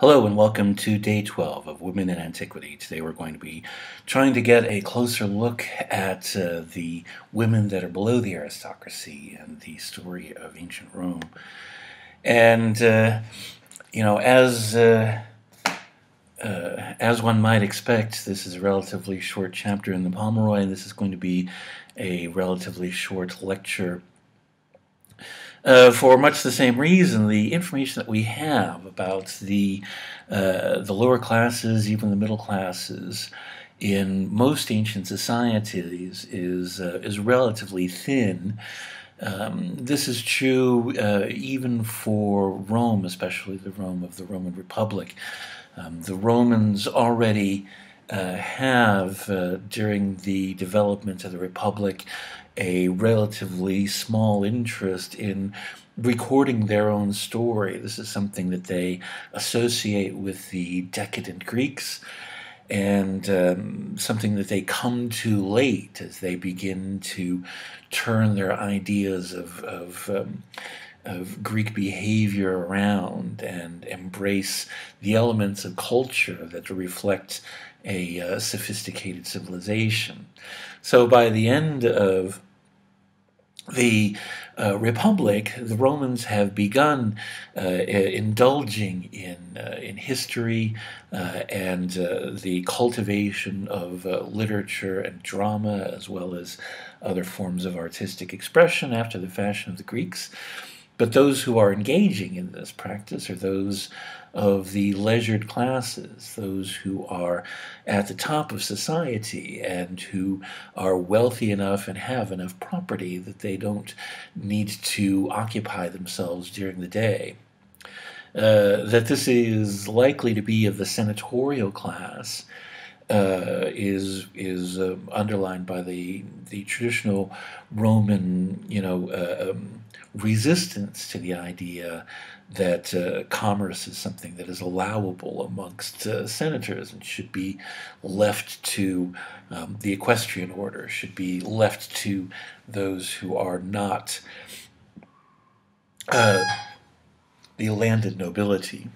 Hello and welcome to day 12 of Women in Antiquity. Today we're going to be trying to get a closer look at the women that are below the aristocracy and the story of ancient Rome. And, as one might expect, this is a relatively short chapter in the Pomeroy, and this is going to be a relatively short lecture. For much the same reason, the information that we have about the lower classes, even the middle classes, in most ancient societies is relatively thin. This is true even for Rome, especially the Rome of the Roman Republic. The Romans already have, during the development of the Republic, a relatively small interest in recording their own story. This is something that they associate with the decadent Greeks, and something that they come to late as they begin to turn their ideas of Greek behavior around and embrace the elements of culture that reflect a sophisticated civilization. So by the end of the Republic, the Romans have begun indulging in history and the cultivation of literature and drama, as well as other forms of artistic expression after the fashion of the Greeks. But those who are engaging in this practice are those of the leisured classes, those who are at the top of society and who are wealthy enough and have enough property that they don't need to occupy themselves during the day. That this is likely to be of the senatorial class is underlined by the traditional Roman, resistance to the idea that commerce is something that is allowable amongst senators and should be left to the equestrian order, should be left to those who are not the landed nobility.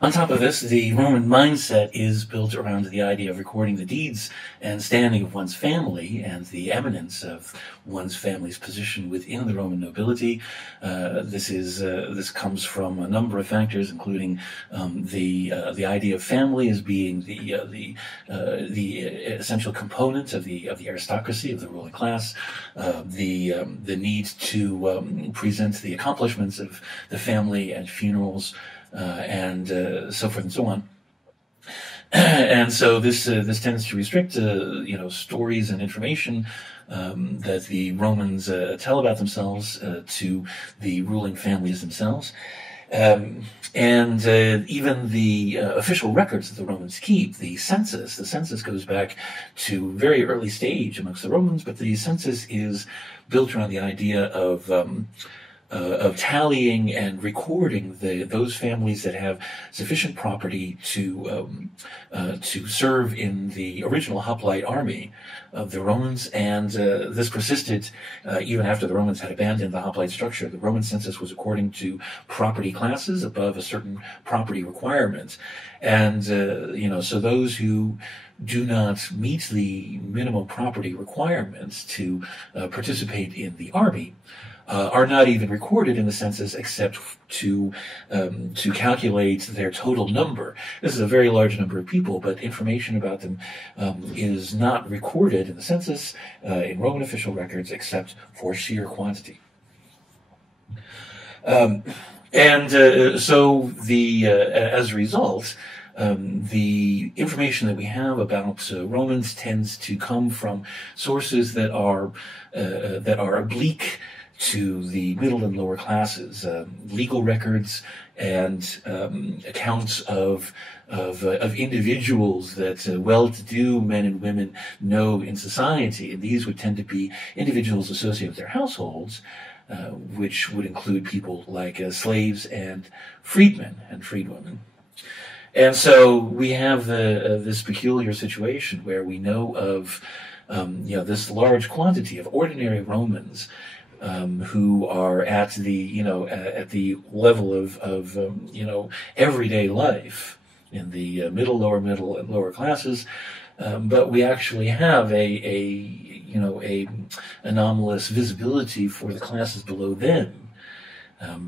On top of this, the Roman mindset is built around the idea of recording the deeds and standing of one's family and the eminence of one's family's position within the Roman nobility. This comes from a number of factors, including the idea of family as being the essential component of the aristocracy, of the ruling class, the need to present the accomplishments of the family at funerals, and so forth and so on. And so this tends to restrict stories and information that the Romans tell about themselves to the ruling families themselves. And even the official records that the Romans keep, the census goes back to a very early stage amongst the Romans, but the census is built around the idea of tallying and recording those families that have sufficient property to serve in the original hoplite army of the Romans, and this persisted even after the Romans had abandoned the hoplite structure. The Roman census was according to property classes above a certain property requirement, and so those who do not meet the minimum property requirements to participate in the army are not even recorded in the census, except to calculate their total number. This is a very large number of people, but information about them is not recorded in the census in Roman official records, except for sheer quantity. So as a result, the information that we have about Romans tends to come from sources that are oblique to the middle and lower classes, legal records and accounts of individuals that well-to-do men and women know in society, and these would tend to be individuals associated with their households, which would include people like slaves and freedmen and freedwomen. And so we have this peculiar situation where we know of this large quantity of ordinary Romans who are at the at the level of everyday life in the lower middle, and lower classes, but we actually have a anomalous visibility for the classes below them.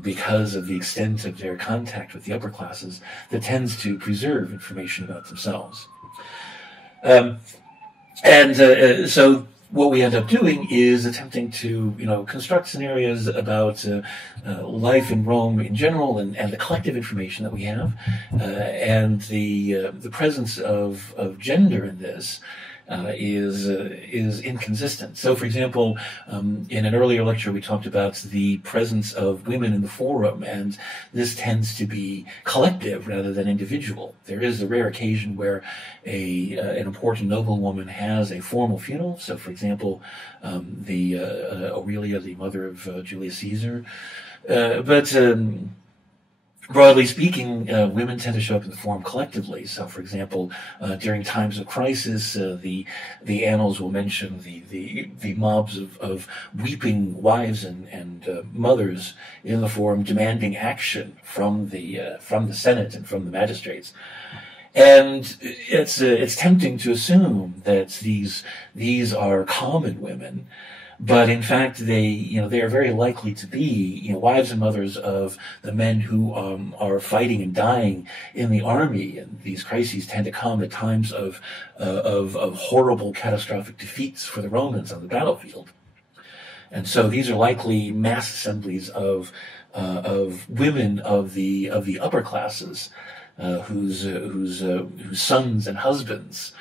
Because of the extent of their contact with the upper classes, that tends to preserve information about themselves. So what we end up doing is attempting to, construct scenarios about life in Rome in general, and the collective information that we have, and the presence of gender in this is inconsistent. So, for example, in an earlier lecture, we talked about the presence of women in the forum, and this tends to be collective rather than individual. There is a rare occasion where an important noblewoman has a formal funeral. So, for example, Aurelia, the mother of Julius Caesar, but broadly speaking, women tend to show up in the forum collectively. So, for example, during times of crisis, the annals will mention the mobs of weeping wives and mothers in the forum demanding action from the Senate and from the magistrates. And it's tempting to assume that these are common women. But in fact, they are very likely to be, wives and mothers of the men who are fighting and dying in the army. And these crises tend to come at times of horrible, catastrophic defeats for the Romans on the battlefield. And so these are likely mass assemblies of women of the upper classes, whose sons and husbands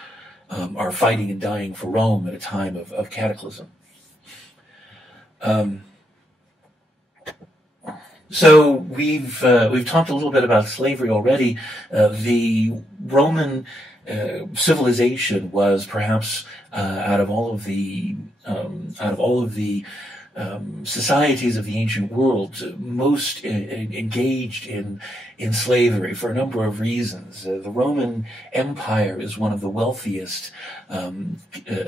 are fighting and dying for Rome at a time of cataclysm. So we've talked a little bit about slavery already. The Roman civilization was perhaps out of all of the societies of the ancient world most engaged in slavery for a number of reasons. The Roman Empire is one of the wealthiest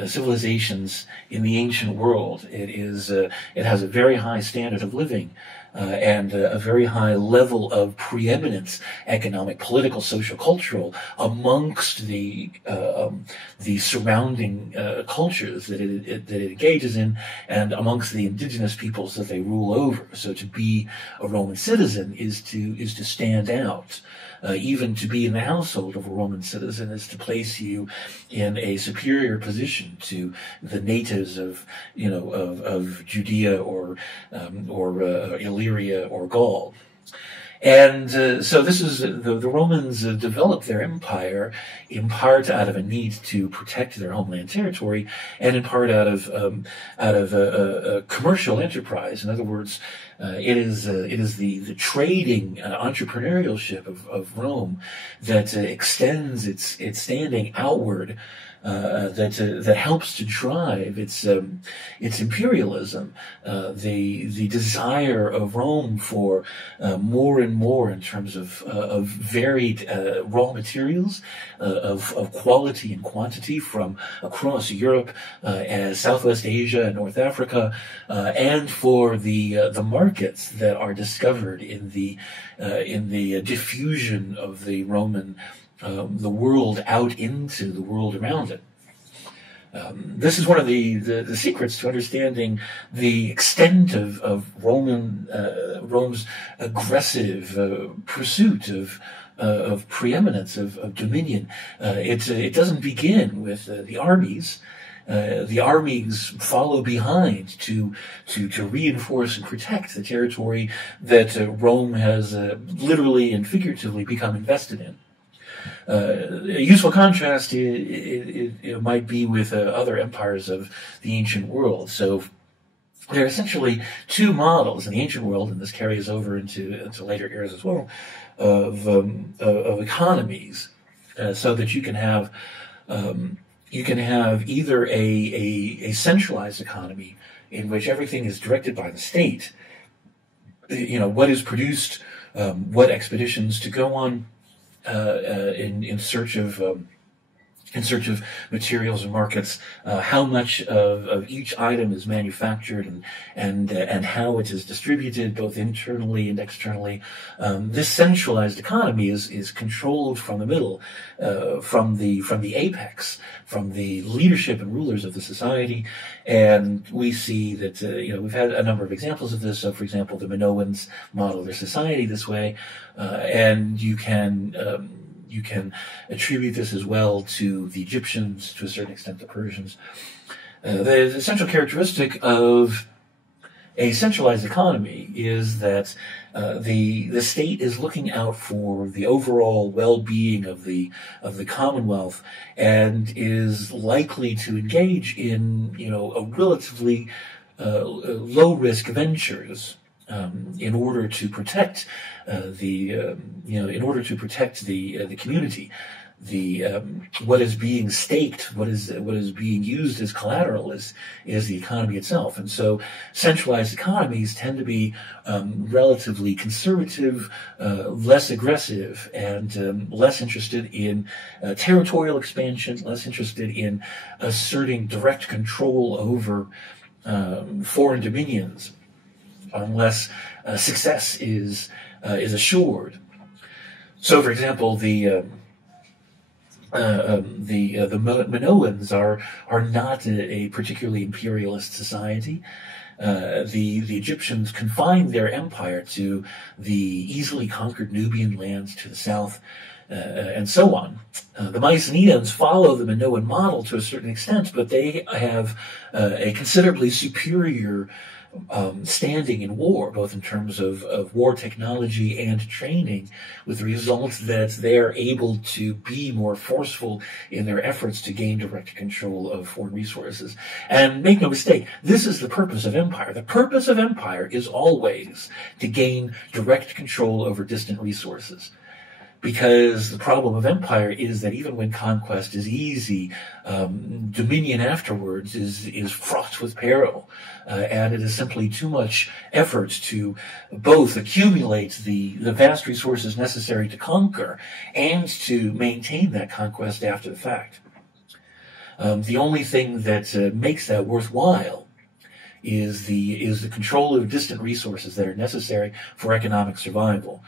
civilizations in the ancient world. It has a very high standard of living. And a very high level of preeminence, economic, political, social, cultural, amongst the surrounding cultures that it engages in, and amongst the indigenous peoples that they rule over. So to be a Roman citizen is to stand out. Even to be in the household of a Roman citizen is to place you in a superior position to the natives of Judea or Illyria or Gaul. And so this is the Romans developed their empire in part out of a need to protect their homeland territory, and in part out of a commercial enterprise. In other words, it is the trading entrepreneurship of Rome that extends its standing outward. That helps to drive its imperialism, the desire of Rome for more and more in terms of varied raw materials, of quality and quantity from across Europe, Southwest Asia, and North Africa, and for the markets that are discovered in the diffusion of the Roman. The world out into the world around it. This is one of the secrets to understanding the extent of Rome's aggressive pursuit of preeminence, of dominion. It doesn't begin with the armies. The armies follow behind to reinforce and protect the territory that Rome has literally and figuratively become invested in. A useful contrast it might be with other empires of the ancient world. So there are essentially two models in the ancient world, and this carries over into later eras as well, of economies, so that you can have either a centralized economy in which everything is directed by the state. What is produced, what expeditions to go on. In search of in search of materials and markets, how much of each item is manufactured and how it is distributed both internally and externally. This centralized economy is controlled from the middle, from the apex, from the leadership and rulers of the society. And we see that we've had a number of examples of this. So, for example, the Minoans model their society this way, and you can attribute this as well to the Egyptians, to a certain extent the Persians. The essential characteristic of a centralized economy is that the state is looking out for the overall well-being of the Commonwealth, and is likely to engage in a relatively low-risk ventures in order to protect the community. What is being staked, what is being used as collateral is the economy itself. And so centralized economies tend to be relatively conservative, less aggressive, and less interested in territorial expansion, less interested in asserting direct control over foreign dominions, unless success is assured. So, for example, the Minoans are not a particularly imperialist society. The Egyptians confined their empire to the easily conquered Nubian lands to the south, and so on. The Mycenaeans follow the Minoan model to a certain extent, but they have a considerably superior standing in war, both in terms of war technology and training, with the result that they are able to be more forceful in their efforts to gain direct control of foreign resources. And make no mistake, this is the purpose of empire. The purpose of empire is always to gain direct control over distant resources. Because the problem of empire is that even when conquest is easy, dominion afterwards is fraught with peril. And it is simply too much effort to both accumulate the vast resources necessary to conquer and to maintain that conquest after the fact. The only thing that makes that worthwhile is the control of distant resources that are necessary for economic survival.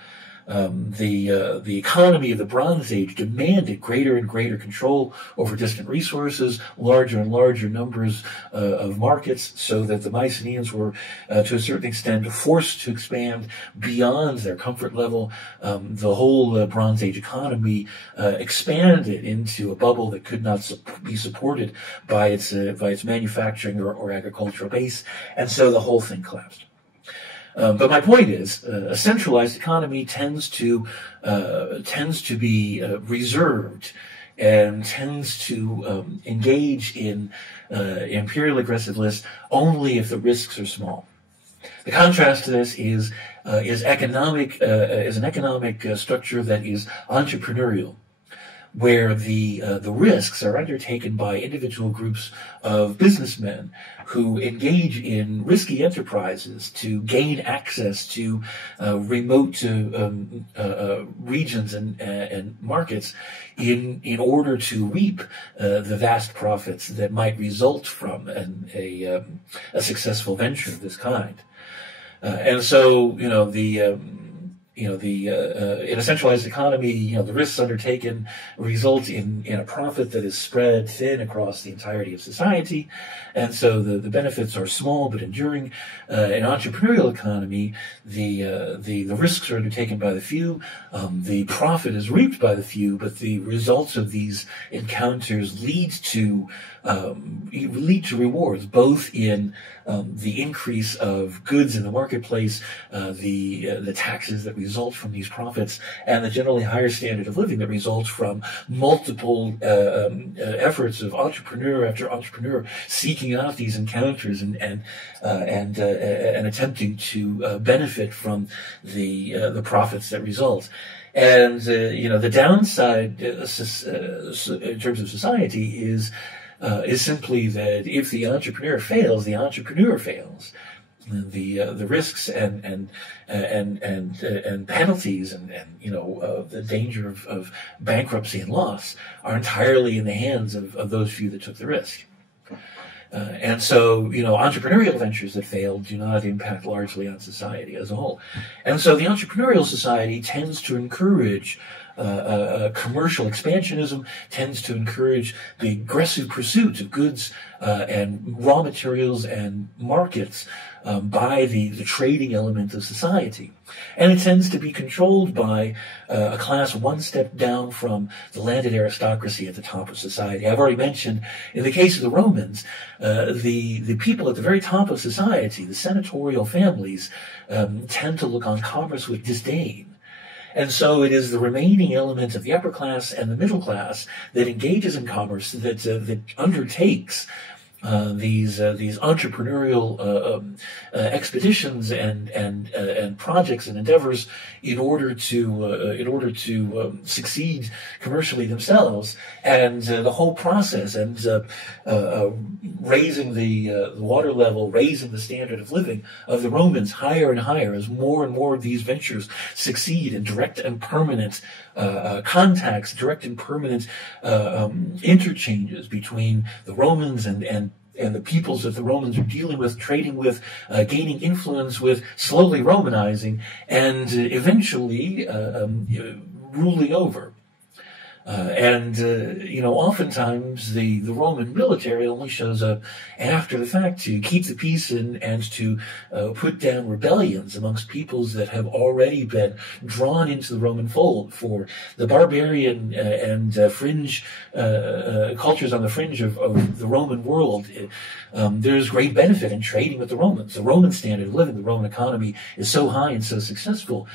The economy of the Bronze Age demanded greater and greater control over distant resources, larger and larger numbers of markets, so that the Mycenaeans were, to a certain extent, forced to expand beyond their comfort level. The whole Bronze Age economy expanded into a bubble that could not be supported by its manufacturing or agricultural base, and so the whole thing collapsed. But my point is, a centralized economy tends to be reserved and tends to engage in imperial aggressiveness only if the risks are small. The contrast to this is an economic structure that is entrepreneurial, where the risks are undertaken by individual groups of businessmen who engage in risky enterprises to gain access to remote regions and markets in order to reap the vast profits that might result from a successful venture of this kind. And so, in a centralized economy, the risks undertaken result in a profit that is spread thin across the entirety of society, and so the benefits are small but enduring. In entrepreneurial economy, the risks are undertaken by the few, the profit is reaped by the few, but the results of these encounters lead to rewards, both in the increase of goods in the marketplace, the taxes that result from these profits, and the generally higher standard of living that results from multiple efforts of entrepreneur after entrepreneur seeking out these encounters and attempting to benefit from the profits that result. And the downside in terms of society is simply that if the entrepreneur fails, the entrepreneur fails. the risks and penalties and the danger of bankruptcy and loss are entirely in the hands of those few that took the risk. And so, entrepreneurial ventures that failed do not impact largely on society as a whole. And so the entrepreneurial society tends to encourage commercial expansionism, tends to encourage the aggressive pursuit of goods and raw materials and markets by the trading element of society. And it tends to be controlled by a class one step down from the landed aristocracy at the top of society. I've already mentioned, in the case of the Romans, the people at the very top of society, the senatorial families, tend to look on commerce with disdain. And so it is the remaining element of the upper class and the middle class that engages in commerce, that undertakes these entrepreneurial expeditions and projects and endeavors in order to succeed commercially themselves, and the whole process ends up raising the water level, raising the standard of living of the Romans higher and higher as more and more of these ventures succeed in direct and permanent contacts, direct and permanent interchanges between the Romans and the peoples that the Romans are dealing with, trading with, gaining influence with, slowly Romanizing, and eventually ruling over. Oftentimes the Roman military only shows up after the fact to keep the peace and to put down rebellions amongst peoples that have already been drawn into the Roman fold. For the barbarian and fringe cultures on the fringe of the Roman world, there's great benefit in trading with the Romans. The Roman standard of living, the Roman economy is so high and so successful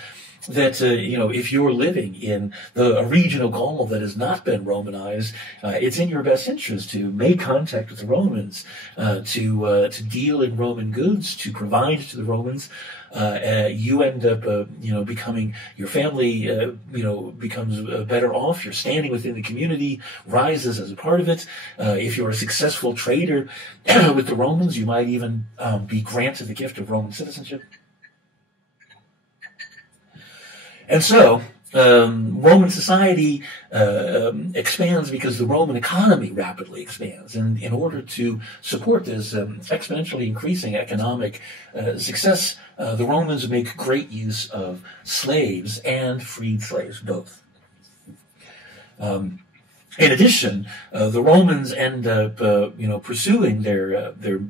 that, if you're living in a region of Gaul that has not been Romanized, it's in your best interest to make contact with the Romans, to deal in Roman goods, to provide to the Romans. You end up, becoming, your family, becomes better off. Your standing within the community rises as a part of it. If you're a successful trader with the Romans, you might even be granted the gift of Roman citizenship. And so, Roman society expands because the Roman economy rapidly expands. And in order to support this exponentially increasing economic success, the Romans make great use of slaves and freed slaves, both. In addition, the Romans end up, pursuing the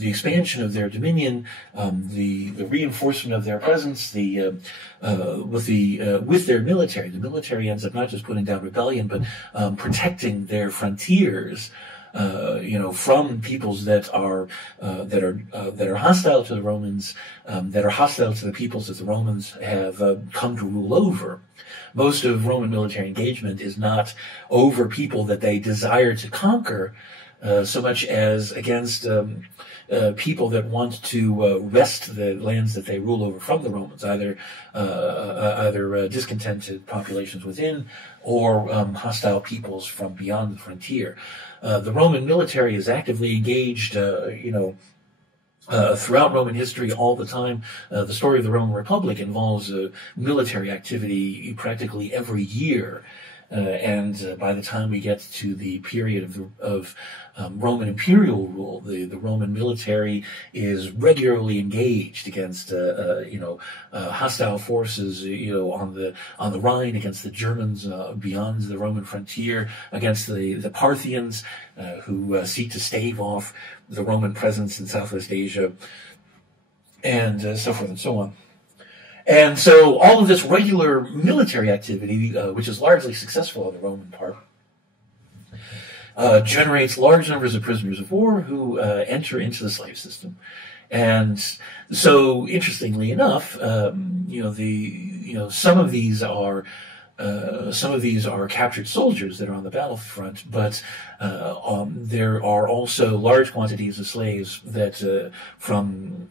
expansion of their dominion, the reinforcement of their presence, with their military. The military ends up not just putting down rebellion, but protecting their frontiers, from peoples that are hostile to the Romans, that are hostile to the peoples that the Romans have come to rule over. Most of Roman military engagement is not over people that they desire to conquer, so much as against people that want to wrest the lands that they rule over from the Romans, either discontented populations within or hostile peoples from beyond the frontier. The Roman military is actively engaged, throughout Roman history all the time. The story of the Roman Republic involves military activity practically every year. And by the time we get to the period of Roman imperial rule, the Roman military is regularly engaged against hostile forces on the Rhine, against the Germans beyond the Roman frontier, against the Parthians who seek to stave off the Roman presence in Southwest Asia, and so forth and so on. And so all of this regular military activity, which is largely successful on the Roman part, generates large numbers of prisoners of war who enter into the slave system. And so, interestingly enough, some of these are captured soldiers that are on the battlefront, but there are also large quantities of slaves that from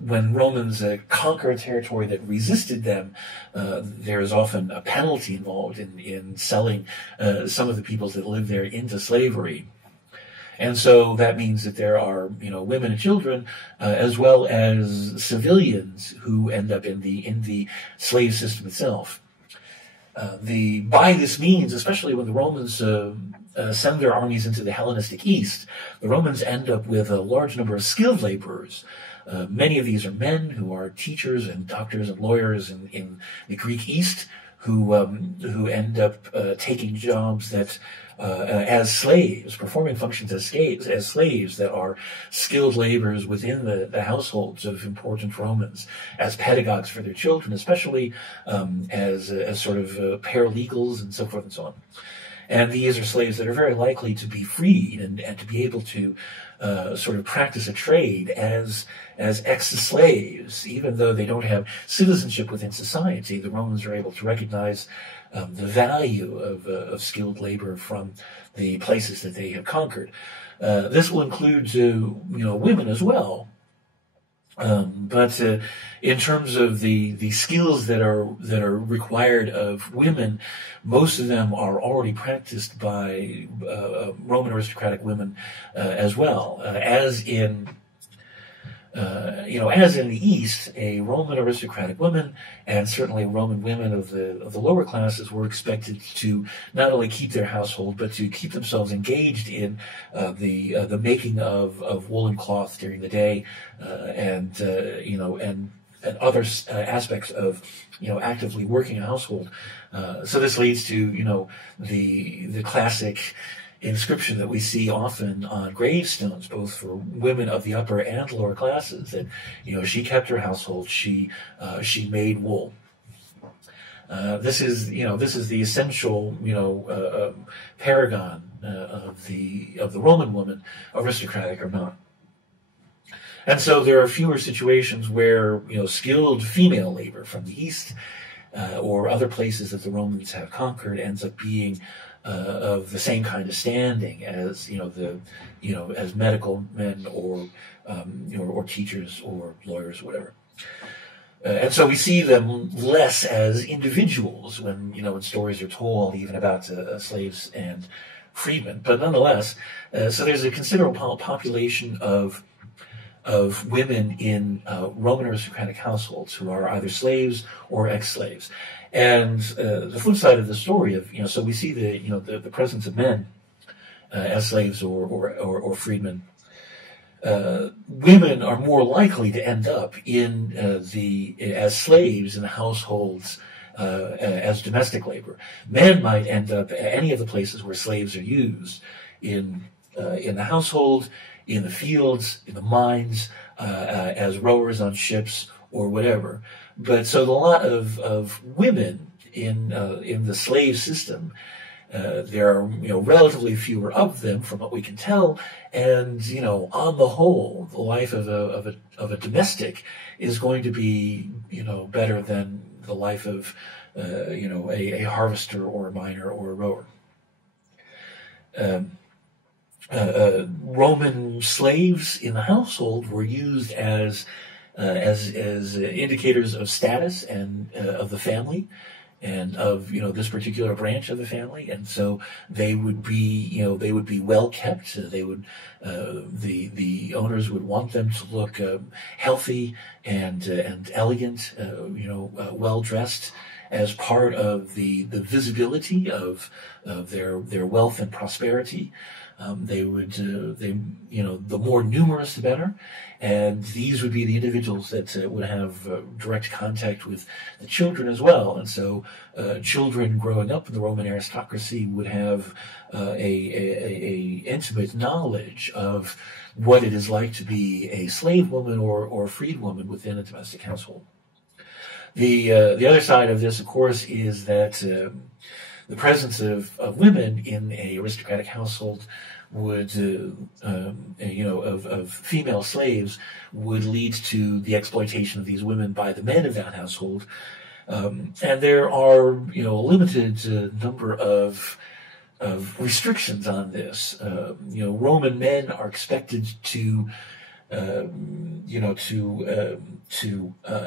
when Romans conquer a territory that resisted them, there is often a penalty involved in selling some of the peoples that live there into slavery. And so that means that there are, women and children, as well as civilians who end up in the slave system itself. By this means, especially when the Romans send their armies into the Hellenistic East, the Romans end up with a large number of skilled laborers. Many of these are men who are teachers and doctors and lawyers in the Greek East, who end up taking jobs that as slaves, performing functions as slaves that are skilled laborers within the households of important Romans, as pedagogues for their children, especially as sort of paralegals and so forth and so on. And these are slaves that are very likely to be freed and to be able to sort of practice a trade as ex-slaves, even though they don't have citizenship within society. The Romans are able to recognize the value of skilled labor from the places that they have conquered. This will include, women as well. But in terms of the skills that are required of women, most of them are already practiced by Roman aristocratic women as well. As in the East, a Roman aristocratic woman and certainly Roman women of the lower classes were expected to not only keep their household, but to keep themselves engaged in the making of woolen cloth during the day, and other aspects of actively working a household. So this leads to the classic inscription that we see often on gravestones, both for women of the upper and lower classes, that she kept her household, she made wool. This is the essential paragon of the Roman woman, aristocratic or not. And so there are fewer situations where skilled female labor from the East or other places that the Romans have conquered ends up being of the same kind of standing as as medical men or teachers or lawyers, or whatever. And so we see them less as individuals when stories are told, even about slaves and freedmen. But nonetheless, so there's a considerable population of women in Roman aristocratic households who are either slaves or ex-slaves. And the flip side of the story of so we see the presence of men as slaves or freedmen. Women are more likely to end up as slaves in the households as domestic labor. Men might end up at any of the places where slaves are used in the household, in the fields, in the mines, as rowers on ships or whatever. But so a lot of women in the slave system, there are relatively fewer of them from what we can tell, and on the whole, the life of a domestic is going to be better than the life of a harvester or a miner or a rower. Roman slaves in the household were used as indicators of status and of the family, and of this particular branch of the family, and so they would be well kept. They would the owners would want them to look healthy and elegant, well dressed, as part of the visibility of their wealth and prosperity. The more numerous, the better. And these would be the individuals that would have direct contact with the children as well. And so children growing up in the Roman aristocracy would have a intimate knowledge of what it is like to be a slave woman or a freed woman within a domestic household. The other side of this, of course, is that the presence of women in a aristocratic household would, of female slaves, would lead to the exploitation of these women by the men of that household. And there are, a limited number of restrictions on this. Roman men are expected to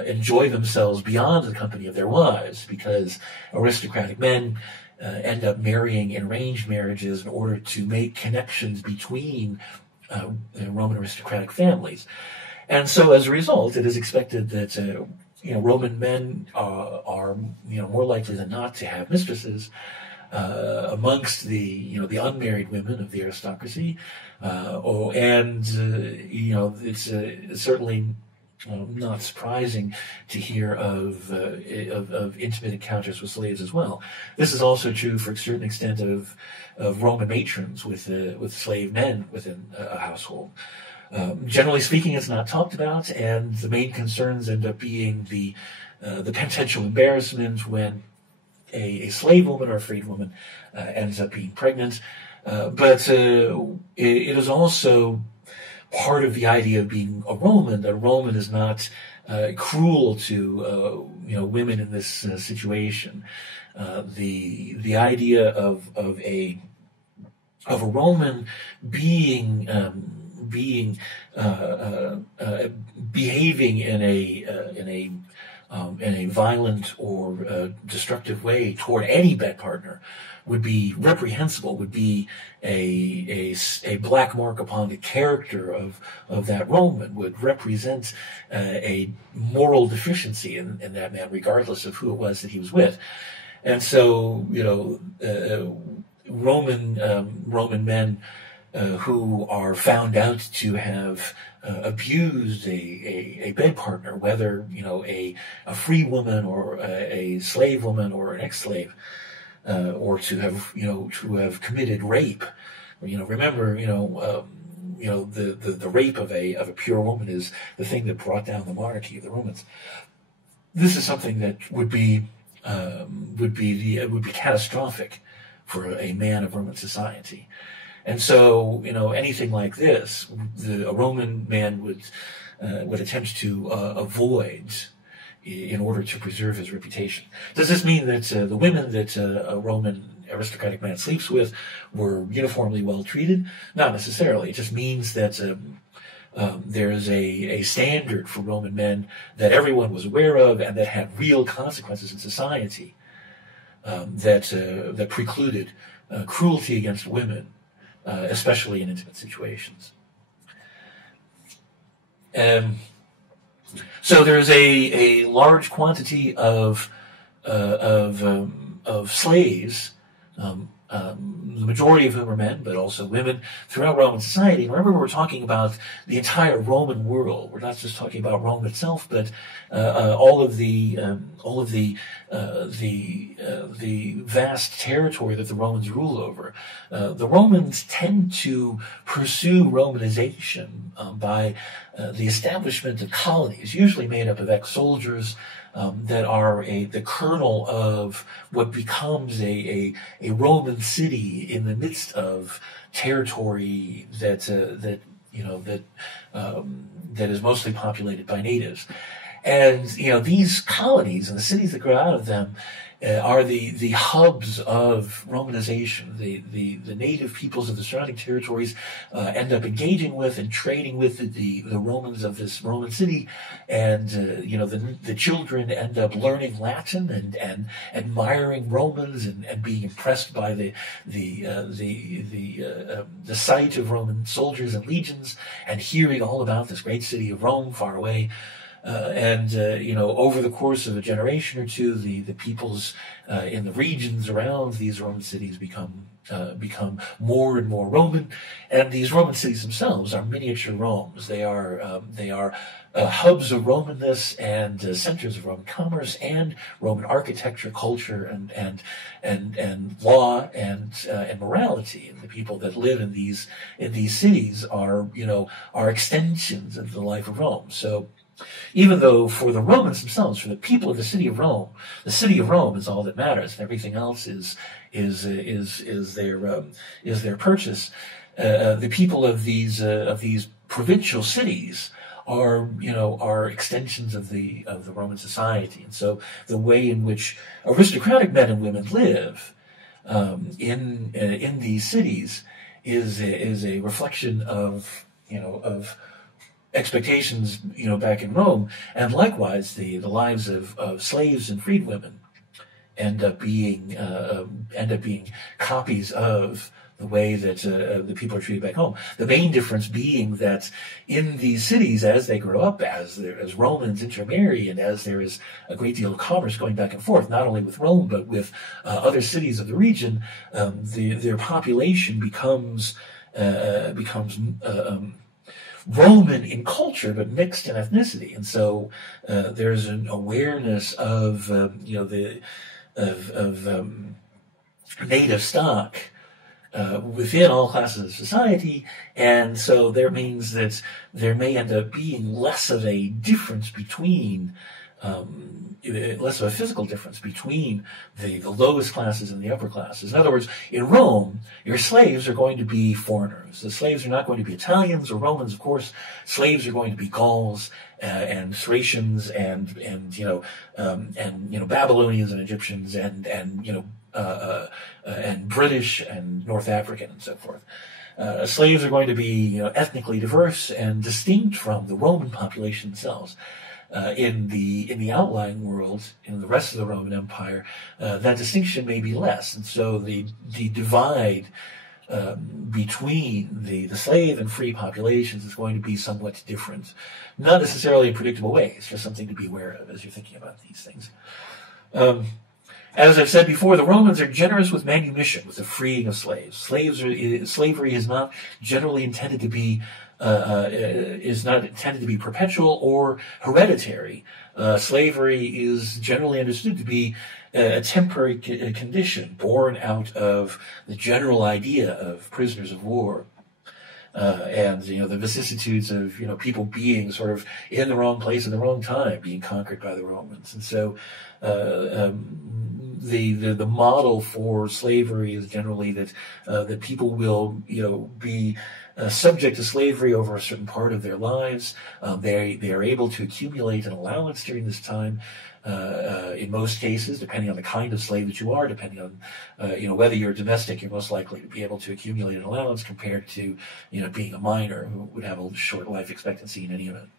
enjoy themselves beyond the company of their wives, because aristocratic men end up marrying in arranged marriages in order to make connections between Roman aristocratic families. And so as a result, it is expected that Roman men are more likely than not to have mistresses amongst the unmarried women of the aristocracy, it's certainly not surprising to hear of intimate encounters with slaves as well. This is also true, for a certain extent, of Roman matrons with slave men within a household. Generally speaking, it's not talked about, and the main concerns end up being the potential embarrassment when a slave woman or a freed woman ends up being pregnant. But it is also part of the idea of being a Roman, that a Roman is not cruel to women in this situation. The idea of a Roman behaving in a violent or destructive way toward any bed partner would be reprehensible, would be a black mark upon the character of that Roman, would represent a moral deficiency in that man, regardless of who it was that he was with. And so, Roman men who are found out to have abused a bed partner, whether a free woman or a slave woman or an ex-slave, or to have committed rape. Remember, the rape of a pure woman is the thing that brought down the monarchy of the Romans. This is something that would be catastrophic for a man of Roman society. And so, anything like this, a Roman man would attempt to avoid in order to preserve his reputation. Does this mean that the women that a Roman aristocratic man sleeps with were uniformly well treated? Not necessarily. It just means that there is a standard for Roman men that everyone was aware of and that had real consequences in society that precluded cruelty against women, especially in intimate situations. So there's a large quantity of slaves, the majority of whom are men, but also women, throughout Roman society. And remember, we're talking about the entire Roman world. We're not just talking about Rome itself, but all of the vast territory that the Romans rule over. The Romans tend to pursue Romanization by the establishment of colonies, usually made up of ex-soldiers, that are the kernel of what becomes a Roman city in the midst of territory that is mostly populated by natives. And these colonies and the cities that grow out of them are the hubs of Romanization. The native peoples of the surrounding territories end up engaging with and trading with the Romans of this Roman city, and the children end up learning Latin and admiring Romans and being impressed by the sight of Roman soldiers and legions, and hearing all about this great city of Rome far away. Over the course of a generation or two, the peoples in the regions around these Roman cities become more and more Roman, and these Roman cities themselves are miniature Romes. They are hubs of Romanness and centers of Roman commerce and Roman architecture, culture, and law and morality. And the people that live in these cities are extensions of the life of Rome. So, even though for the Romans themselves, for the people of the city of Rome is all that matters, and everything else is their purchase. The people of these provincial cities are extensions of the Roman society, and so the way in which aristocratic men and women live in these cities is a reflection of expectations, back in Rome, and likewise the lives of slaves and freed women end up being copies of the way that the people are treated back home. The main difference being that in these cities, as they grow up, as Romans intermarry, and as there is a great deal of commerce going back and forth, not only with Rome but with other cities of the region, their population becomes Roman in culture, but mixed in ethnicity, and so there's an awareness of native stock within all classes of society, and so there means that there may end up being less of a difference between less of a physical difference between the lowest classes and the upper classes. In other words, in Rome, your slaves are going to be foreigners. The slaves are not going to be Italians or Romans, of course. Slaves are going to be Gauls and Thracians and Babylonians and Egyptians and British and North African and so forth. Slaves are going to be ethnically diverse and distinct from the Roman population themselves. In the outlying world, in the rest of the Roman Empire, that distinction may be less, and so the divide between the slave and free populations is going to be somewhat different. Not necessarily in predictable ways, just something to be aware of as you're thinking about these things. As I've said before, the Romans are generous with manumission, with the freeing of slaves. Slavery is not generally intended to be perpetual or hereditary. Slavery is generally understood to be a temporary condition born out of the general idea of prisoners of war. And the vicissitudes of people being sort of in the wrong place at the wrong time, being conquered by the Romans, and so the model for slavery is generally that people will be subject to slavery over a certain part of their lives. They are able to accumulate an allowance during this time. In most cases, depending on the kind of slave that you are, depending on whether you're domestic, you're most likely to be able to accumulate an allowance compared to being a minor who would have a short life expectancy in any event.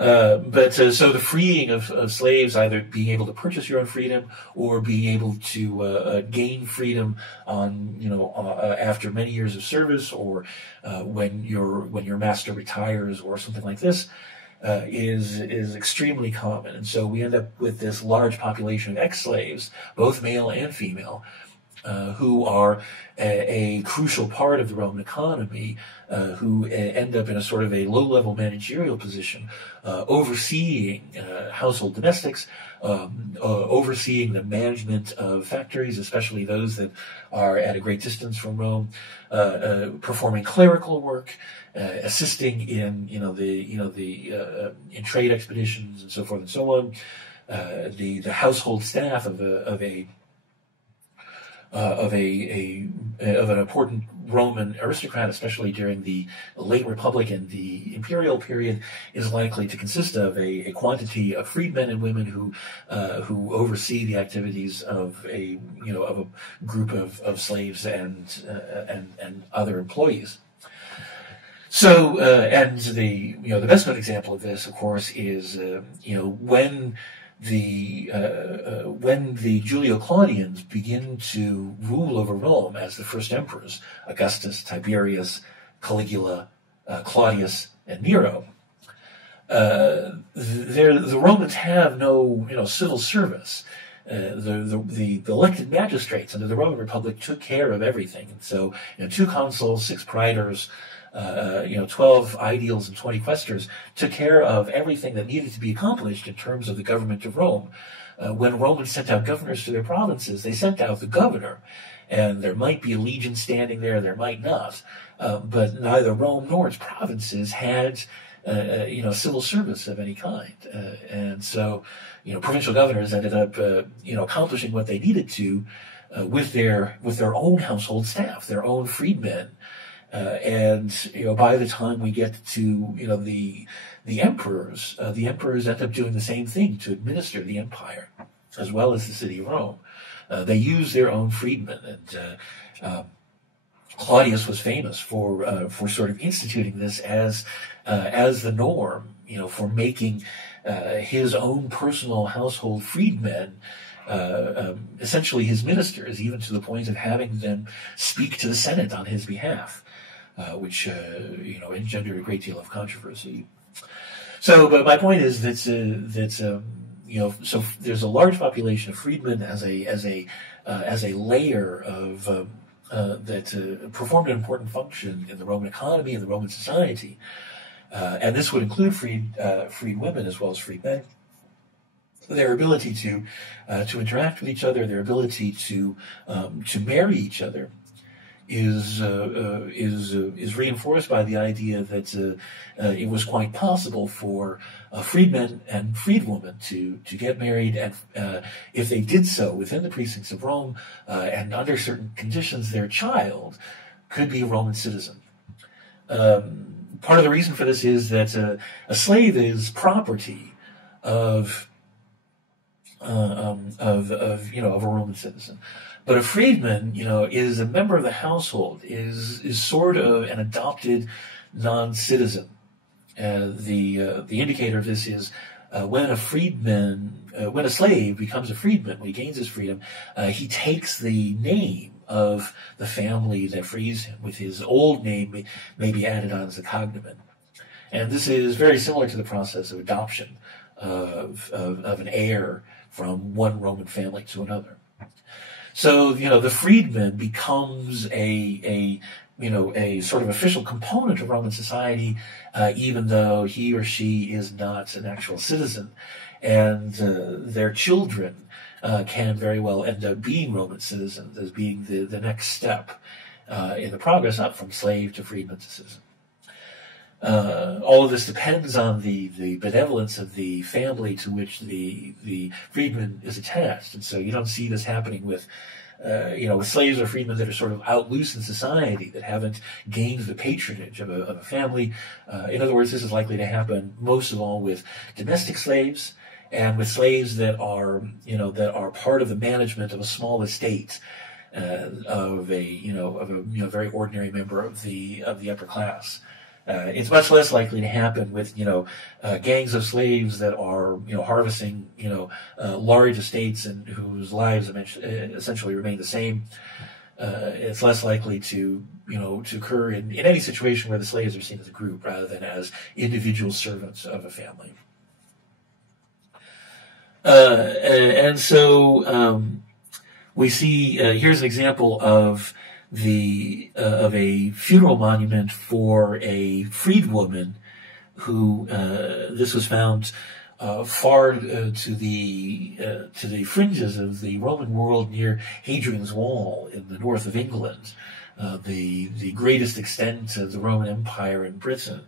So the freeing of slaves, either being able to purchase your own freedom or being able to gain freedom on after many years of service, or when your master retires or something like this, is extremely common. And so we end up with this large population of ex-slaves, both male and female, who are a crucial part of the Roman economy, who end up in a sort of a low-level managerial position, overseeing household domestics, overseeing the management of factories, especially those that are at a great distance from Rome, performing clerical work, assisting in in trade expeditions and so forth and so on. The household staff of an important Roman aristocrat, especially during the late Republic and the imperial period, is likely to consist of a quantity of freedmen and women who oversee the activities of a group of slaves and other employees. So, and the best known example of this, of course, is when the Julio-Claudians begin to rule over Rome as the first emperors, Augustus, Tiberius, Caligula, Claudius, and Nero, the Romans have no civil service. The elected magistrates under the Roman Republic took care of everything, and so 2 consuls, 6 praetors, 12 aediles and 20 quaestors took care of everything that needed to be accomplished in terms of the government of Rome. When Romans sent out governors to their provinces, they sent out the governor, and there might be a legion standing there might not, but neither Rome nor its provinces had civil service of any kind, and so provincial governors ended up accomplishing what they needed to with their own household staff, their own freedmen. And by the time we get to the emperors end up doing the same thing to administer the empire as well as the city of Rome. They use their own freedmen, and Claudius was famous for sort of instituting this as the norm, for making his own personal household freedmen essentially his ministers, even to the point of having them speak to the Senate on his behalf, which engendered a great deal of controversy. So, but my point is that so there's a large population of freedmen as a layer of that performed an important function in the Roman economy and the Roman society, and this would include freed women as well as freed men. Their ability to interact with each other, their ability to marry each other, is reinforced by the idea that it was quite possible for freedmen and freedwomen to get married, and if they did so within the precincts of Rome and under certain conditions, their child could be a Roman citizen. Part of the reason for this is that a slave is property of a Roman citizen. But a freedman, is a member of the household, is sort of an adopted non-citizen. The indicator of this is when a slave becomes a freedman, when he gains his freedom, he takes the name of the family that frees him, with his old name may be added on as a cognomen. And this is very similar to the process of adoption of an heir from one Roman family to another. So, the freedman becomes a sort of official component of Roman society, even though he or she is not an actual citizen. And their children can very well end up being Roman citizens, as being the next step in the progress up from slave to freedman to citizen. All of this depends on the benevolence of the family to which the freedman is attached, and so you don't see this happening with slaves or freedmen that are sort of out loose in society, that haven't gained the patronage of a family. In other words, this is likely to happen most of all with domestic slaves and with slaves that are part of the management of a small estate of a very ordinary member of the upper class. It's much less likely to happen with, gangs of slaves that are, harvesting, large estates and whose lives essentially remain the same. It's less likely to occur in any situation where the slaves are seen as a group rather than as individual servants of a family. And so we see, here's an example of a funeral monument for a freedwoman who this was found far to the fringes of the Roman world near Hadrian's Wall in the north of England, the greatest extent of the Roman Empire in Britain.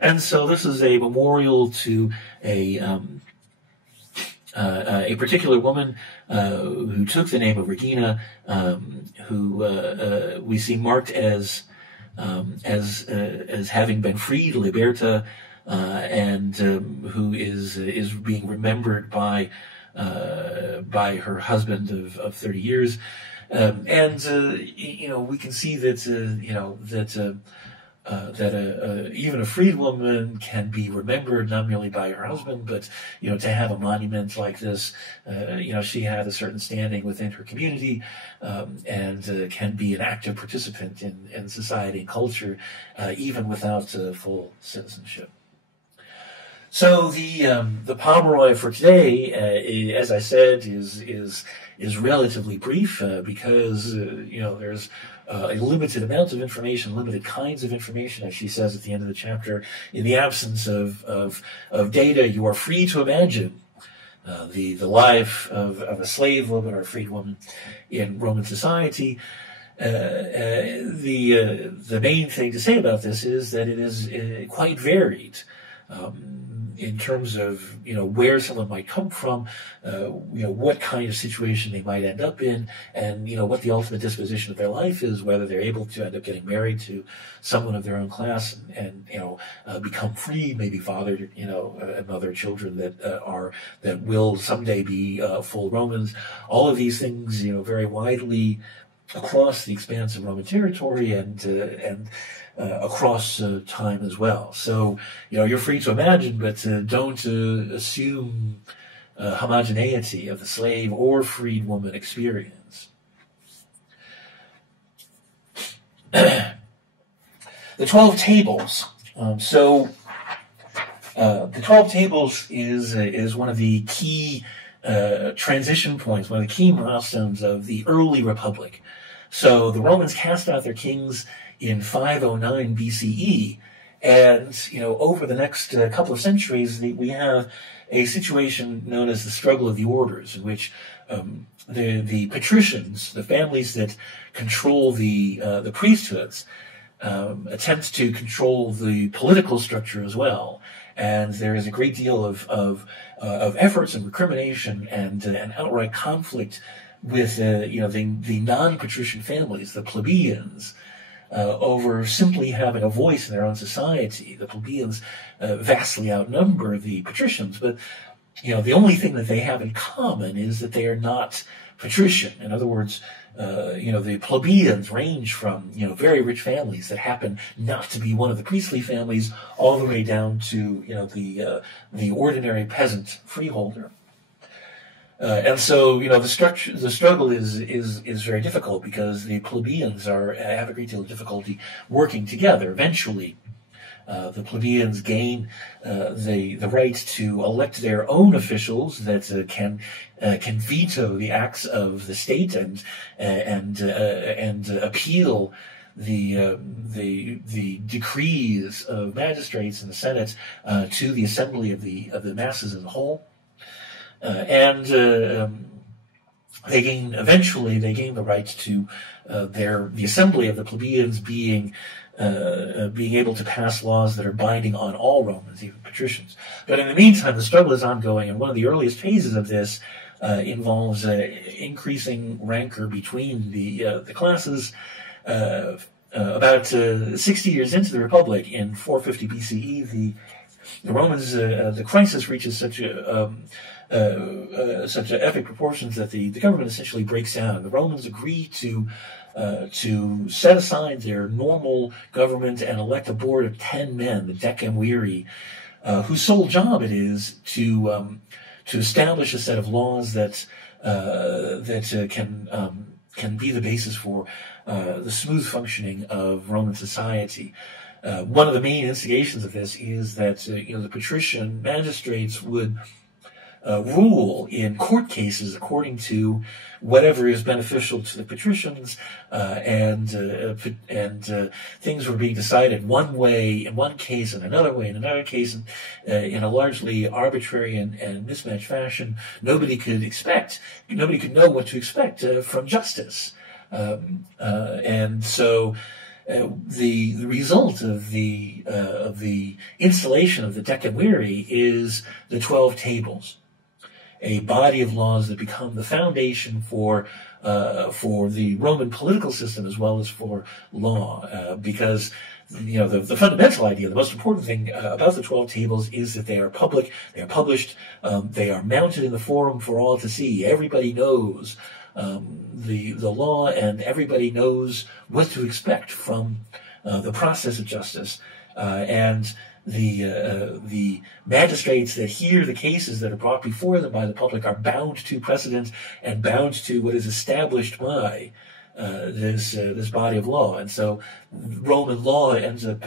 And so this is a memorial to a particular woman who took the name of Regina, who we see marked as having been freed, liberta, and who is being remembered by her husband of 30 years, and we can see that even a freed woman can be remembered not merely by her husband, but to have a monument like this, she had a certain standing within her community, and can be an active participant in society and culture, even without full citizenship. So the Pomeroy for today, as I said, is relatively brief because there's a limited amount of information, limited kinds of information, as she says at the end of the chapter. In the absence of data, you are free to imagine the life of a slave woman or a freed woman in Roman society. The main thing to say about this is that it is quite varied. In terms of where someone might come from, what kind of situation they might end up in, and what the ultimate disposition of their life is, whether they're able to end up getting married to someone of their own class and become free, maybe father and mother children that will someday be full Romans. All of these things vary widely across the expanse of Roman territory and across time as well. So, you're free to imagine, but don't assume homogeneity of the slave or freed woman experience. The 12 Tables. The 12 Tables is one of the key transition points, one of the key milestones of the early Republic. So the Romans cast out their kings in 509 BCE, and over the next couple of centuries, we have a situation known as the struggle of the orders, in which the patricians, the families that control the priesthoods, attempt to control the political structure as well. And there is a great deal of efforts and recrimination and outright conflict with the non-patrician families, the plebeians, over simply having a voice in their own society. The plebeians vastly outnumber the patricians, but the only thing that they have in common is that they are not patrician. In other words, the plebeians range from very rich families that happen not to be one of the priestly families, all the way down to the ordinary peasant freeholder. And so, the struggle is very difficult, because the plebeians have a great deal of difficulty working together. Eventually, the plebeians gain the right to elect their own officials that can veto the acts of the state and appeal the decrees of magistrates in the Senate to the assembly of the masses as a whole. Eventually they gain the right to the assembly of the plebeians being able to pass laws that are binding on all Romans, even patricians. But in the meantime, the struggle is ongoing, and one of the earliest phases of this involves increasing rancor between the classes. About 60 years into the Republic, in 450 BCE, the Romans, the crisis reaches such epic proportions that the government essentially breaks down. The Romans agree to set aside their normal government and elect a board of 10 men, the decemviri, whose sole job it is to establish a set of laws that can be the basis for the smooth functioning of Roman society. One of the main instigations of this is that the patrician magistrates would rule in court cases according to whatever is beneficial to the patricians, and things were being decided one way in one case and another way in another case, in a largely arbitrary and mismatched fashion. Nobody could know what to expect from justice, and so the result of the installation of the decemviri is the 12 Tables, a body of laws that become the foundation for the Roman political system as well as for law, because the fundamental idea, the most important thing about the 12 Tables is that they are public, they are published, they are mounted in the forum for all to see. Everybody knows the law, and everybody knows what to expect from the process of justice, and the magistrates that hear the cases that are brought before them by the public are bound to precedent and bound to what is established by this body of law. And so Roman law ends up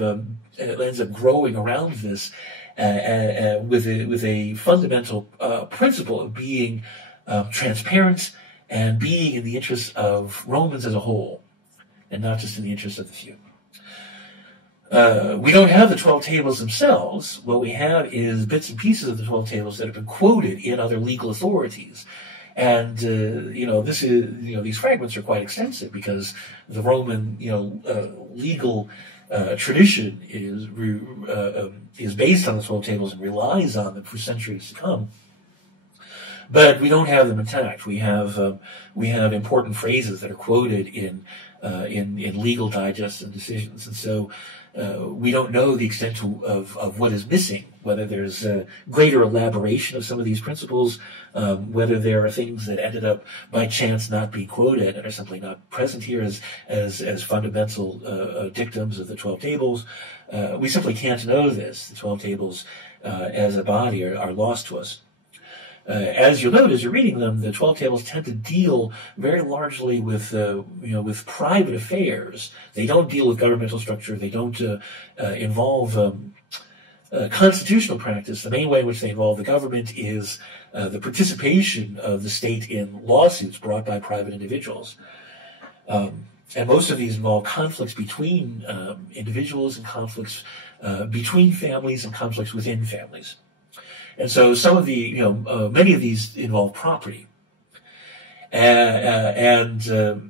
growing around this with a fundamental principle of being transparent and being in the interests of Romans as a whole, and not just in the interests of the few. We don't have the 12 Tables themselves. What we have is bits and pieces of the 12 Tables that have been quoted in other legal authorities. And, these fragments are quite extensive, because the Roman, legal tradition is based on the 12 Tables and relies on them for centuries to come. But we don't have them intact. We have important phrases that are quoted in legal digests and decisions, and so we don't know the extent of what is missing. Whether there's greater elaboration of some of these principles, whether there are things that ended up by chance not being quoted and are simply not present here as fundamental dictums of the 12 Tables. We simply can't know this. The 12 Tables as a body are lost to us. as you'll note as you're reading them, the 12 tables tend to deal very largely with with private affairs. They don't deal with governmental structure. They don't involve constitutional practice. The main way in which they involve the government is the participation of the state in lawsuits brought by private individuals. And most of these involve conflicts between individuals and conflicts between families and conflicts within families. And so some of the, many of these involve property. And the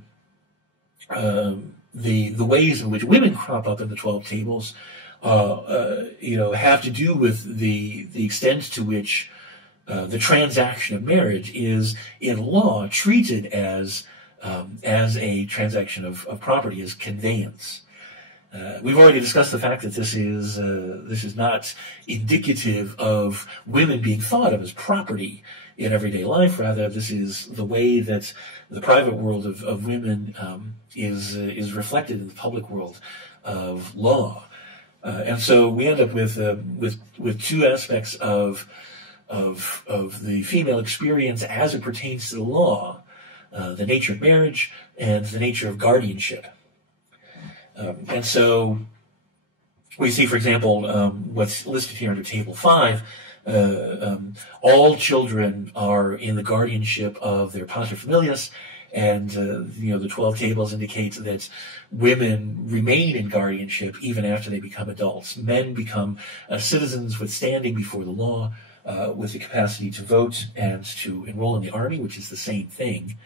ways in which women crop up in the 12 tables, have to do with the extent to which the transaction of marriage is in law treated as a transaction of property, as conveyance. We've already discussed the fact that this is not indicative of women being thought of as property in everyday life. Rather, this is the way that the private world of women is reflected in the public world of law. And so we end up with two aspects of the female experience as it pertains to the law: the nature of marriage and the nature of guardianship. And so we see, for example, what's listed here under Table 5, all children are in the guardianship of their paterfamilias, and the 12 tables indicate that women remain in guardianship even after they become adults. Men become citizens with standing before the law, with the capacity to vote and to enroll in the army, which is the same thing.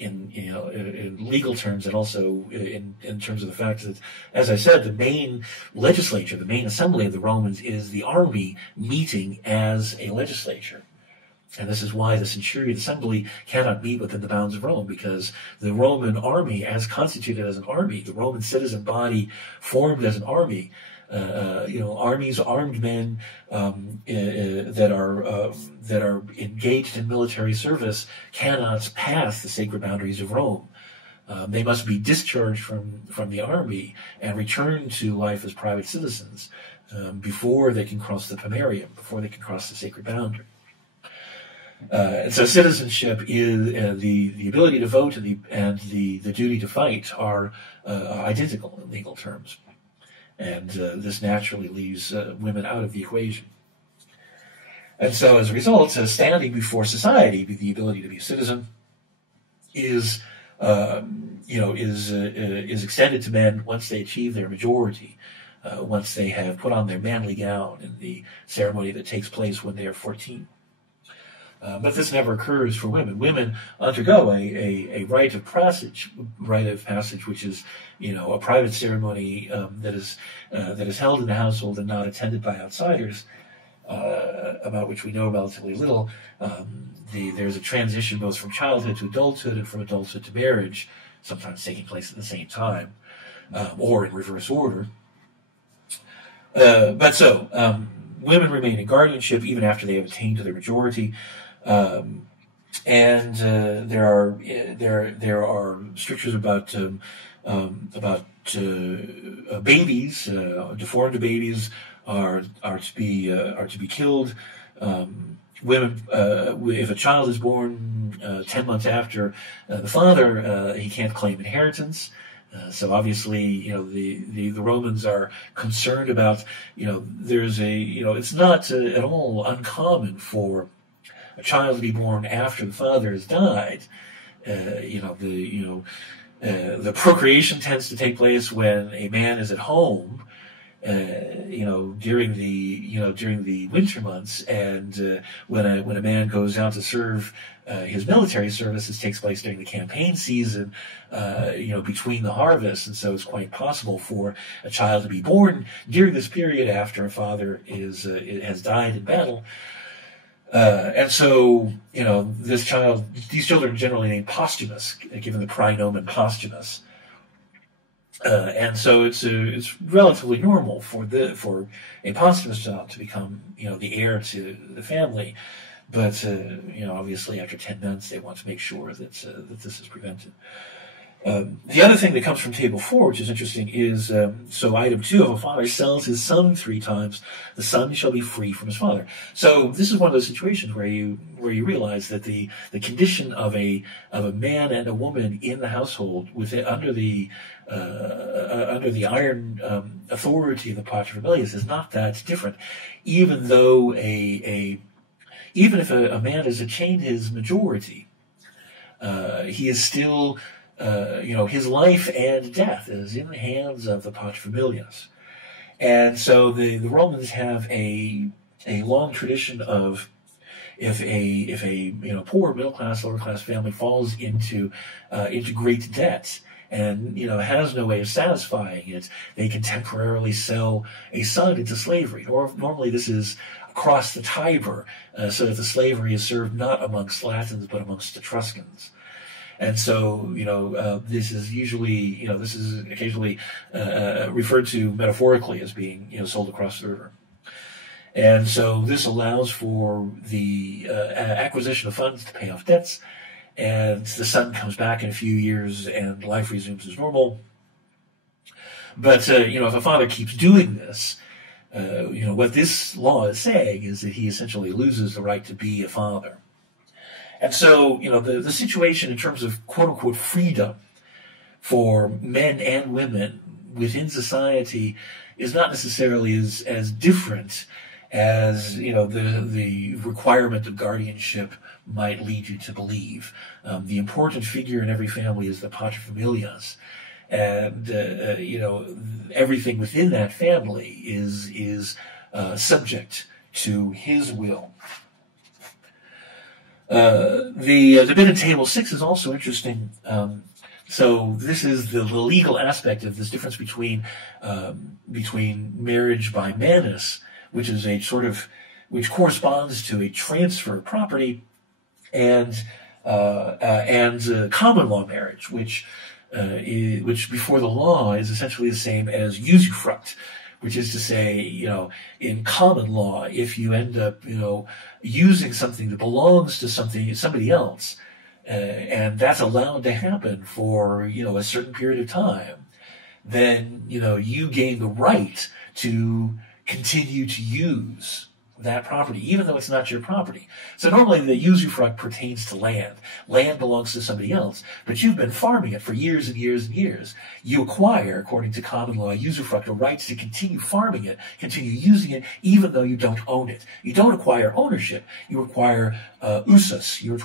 In legal terms, and also in terms of the fact that, as I said, the main legislature, the main assembly of the Romans is the army meeting as a legislature. And this is why the centurion assembly cannot meet within the bounds of Rome, because the Roman army, as constituted as an army, the Roman citizen body formed as an army, armies, armed men that are engaged in military service cannot pass the sacred boundaries of Rome. They must be discharged from the army and return to life as private citizens before they can cross the pomerium, before they can cross the sacred boundary. And so citizenship is the ability to vote and the duty to fight are identical in legal terms. And this naturally leaves women out of the equation. And so, as a result, standing before society, the ability to be a citizen, is extended to men once they achieve their majority, once they have put on their manly gown in the ceremony that takes place when they are 14. But this never occurs for women. Women undergo a rite of passage, which is, a private ceremony that is held in the household and not attended by outsiders, about which we know relatively little. There's a transition both from childhood to adulthood and from adulthood to marriage, sometimes taking place at the same time, or in reverse order. Women remain in guardianship even after they have attained to their majority. There are strictures about babies. Deformed babies are to be killed. Women, if a child is born 10 months after the father, he can't claim inheritance. So obviously, the Romans are concerned about, it's not at all uncommon for a child to be born after the father has died. The procreation tends to take place when a man is at home, during the winter months, and when a man goes out to serve his military service, this takes place during the campaign season, between the harvests, and so it's quite possible for a child to be born during this period after a father has died in battle. And so, these children are generally named posthumous, given the praenomen posthumous. And so it's relatively normal for a posthumous child to become, the heir to the family. But, obviously after 10 months, they want to make sure that this is prevented. The other thing that comes from Table 4, which is interesting, is so item 2, if a father sells his son 3 times, the son shall be free from his father. So this is one of those situations where you realize that the condition of a man and a woman in the household under the iron authority of the paterfamilias is not that different, even though even if a man has attained his majority, he is still his life and death is in the hands of the paterfamilias. And so the Romans have a long tradition of if a poor middle class, lower class family falls into great debt and has no way of satisfying it, they can temporarily sell a son into slavery. Or normally this is across the Tiber, so that the slavery is served not amongst Latins but amongst Etruscans. And so, this is usually, this is occasionally referred to metaphorically as being, sold across the river. And so this allows for the acquisition of funds to pay off debts, and the son comes back in a few years and life resumes as normal. But, if a father keeps doing this, what this law is saying is that he essentially loses the right to be a father. And so, the situation in terms of quote-unquote freedom for men and women within society is not necessarily as different as, the requirement of guardianship might lead you to believe. The important figure in every family is the paterfamilias. And, everything within that family is subject to his will. The bit in Table 6 is also interesting. So this is the legal aspect of this difference between marriage by manus, which is which corresponds to a transfer of property, and common law marriage, which before the law is essentially the same as usufruct, which is to say, in common law, if you end up, using something that belongs to somebody else, and that's allowed to happen for, a certain period of time, then, you gain the right to continue to use that property, even though it's not your property. So normally the usufruct pertains to land. Land belongs to somebody else, but you've been farming it for years and years and years. You acquire, according to common law, usufruct, a right to continue farming it, continue using it, even though you don't own it. You don't acquire ownership. You acquire usus. You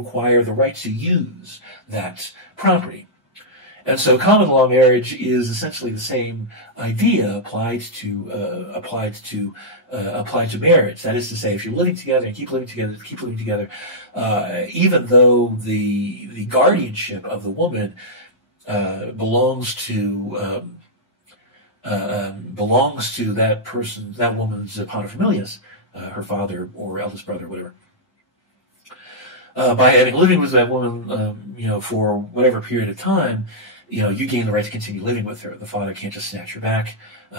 acquire the right to use that property. And so common law marriage is essentially the same idea applied to marriage. That is to say, if you're living together and keep living together, even though the guardianship of the woman belongs to that person, that woman's paterfamilias, her father or eldest brother, whatever. By living with that woman, for whatever period of time, you gain the right to continue living with her. The father can't just snatch her back.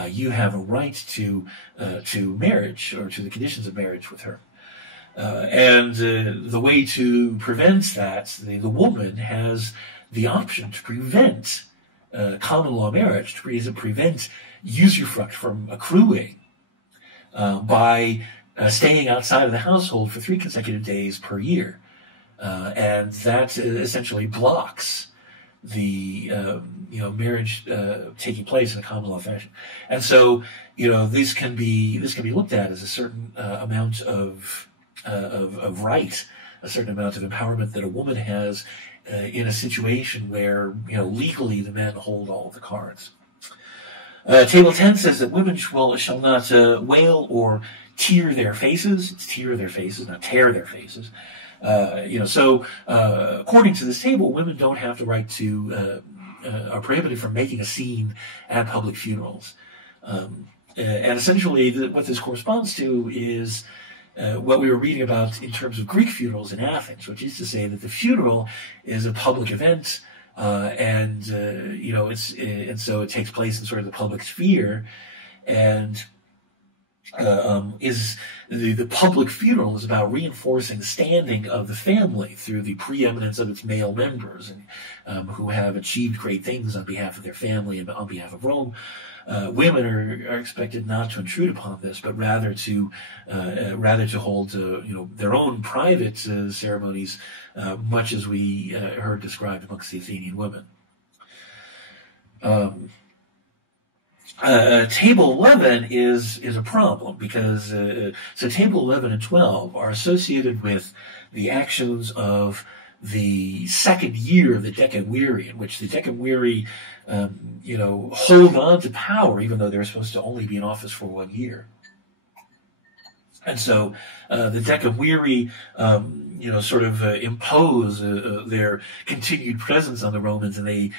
You have a right to marriage, or to the conditions of marriage with her. And the way to prevent that, the woman has the option to prevent common law marriage, to prevent usufruct from accruing by staying outside of the household for 3 consecutive days per year. And that essentially blocks the marriage taking place in a common law fashion. And so this can be looked at as a certain amount of right, a certain amount of empowerment that a woman has in a situation where legally the men hold all of the cards. Table 10 says that women shall not wail or tear their faces. It's tear their faces, not tear their faces. So according to this table, women don't have the right to, are prohibited from making a scene at public funerals. And essentially what this corresponds to is what we were reading about in terms of Greek funerals in Athens, which is to say that the funeral is a public event, and so it takes place in sort of the public sphere, and is the public funeral is about reinforcing the standing of the family through the preeminence of its male members, and who have achieved great things on behalf of their family and on behalf of Rome. Women are expected not to intrude upon this, but rather to hold their own private ceremonies, much as we heard described amongst the Athenian women. Table 11 is a problem because so table 11 and 12 are associated with the actions of the second year of the Decemviri, in which the Decemviri hold on to power even though they're supposed to only be in office for 1 year. And so the Decemviri, impose their continued presence on the Romans, and they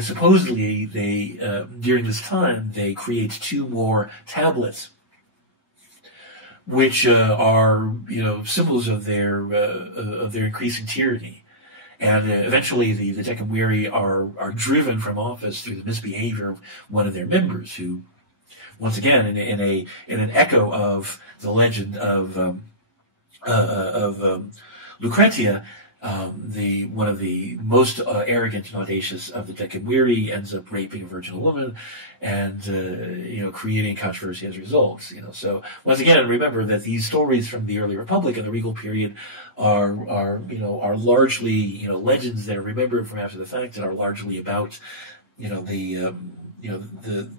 supposedly during this time they create 2 more tablets, which are symbols of their increasing tyranny. And eventually, the Decemviri are driven from office through the misbehavior of one of their members, who, once again, in an echo of the legend of Lucretia, one of the most arrogant and audacious of the Decemviri ends up raping a virginal woman, and creating controversy as a result. So once again, remember that these stories from the early Republic and the regal period are largely legends that are remembered from after the fact, and are largely about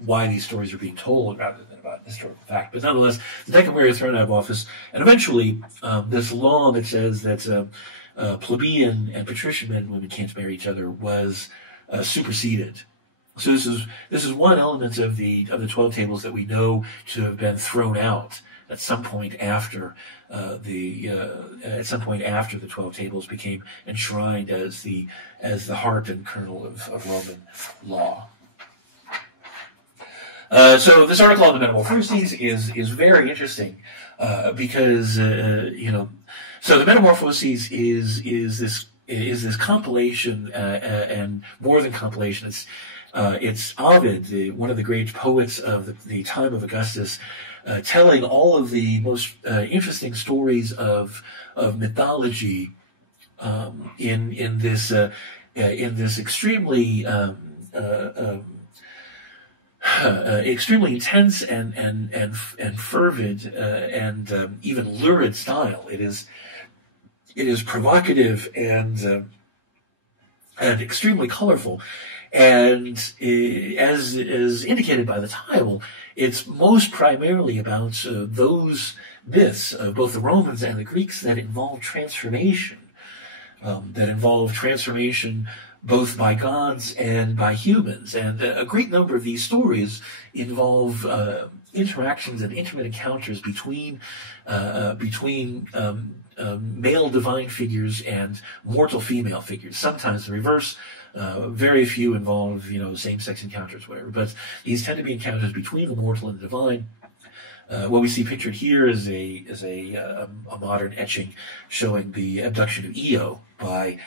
why these stories are being told rather than about historical fact. But nonetheless, the Decemviri is thrown out of office, and eventually this law that says that plebeian and patrician men and women can't marry each other was superseded. So this is one element of the 12 tables that we know to have been thrown out at some point after the 12 tables became enshrined as the heart and kernel of Roman law. So this article on the Metamorphoses is very interesting because so the Metamorphoses is this compilation, and more than compilation. It's Ovid, one of the great poets of the time of Augustus, telling all of the most interesting stories of mythology in this extremely extremely intense and fervid and even lurid style. It is provocative and extremely colorful. And as indicated by the title, it's most primarily about those myths of both the Romans and the Greeks that involve transformation, both by gods and by humans. And a great number of these stories involve interactions and intimate encounters between male divine figures and mortal female figures. Sometimes the reverse. Very few involve, same-sex encounters, whatever. But these tend to be encounters between the mortal and the divine. What we see pictured here is a modern etching showing the abduction of Io by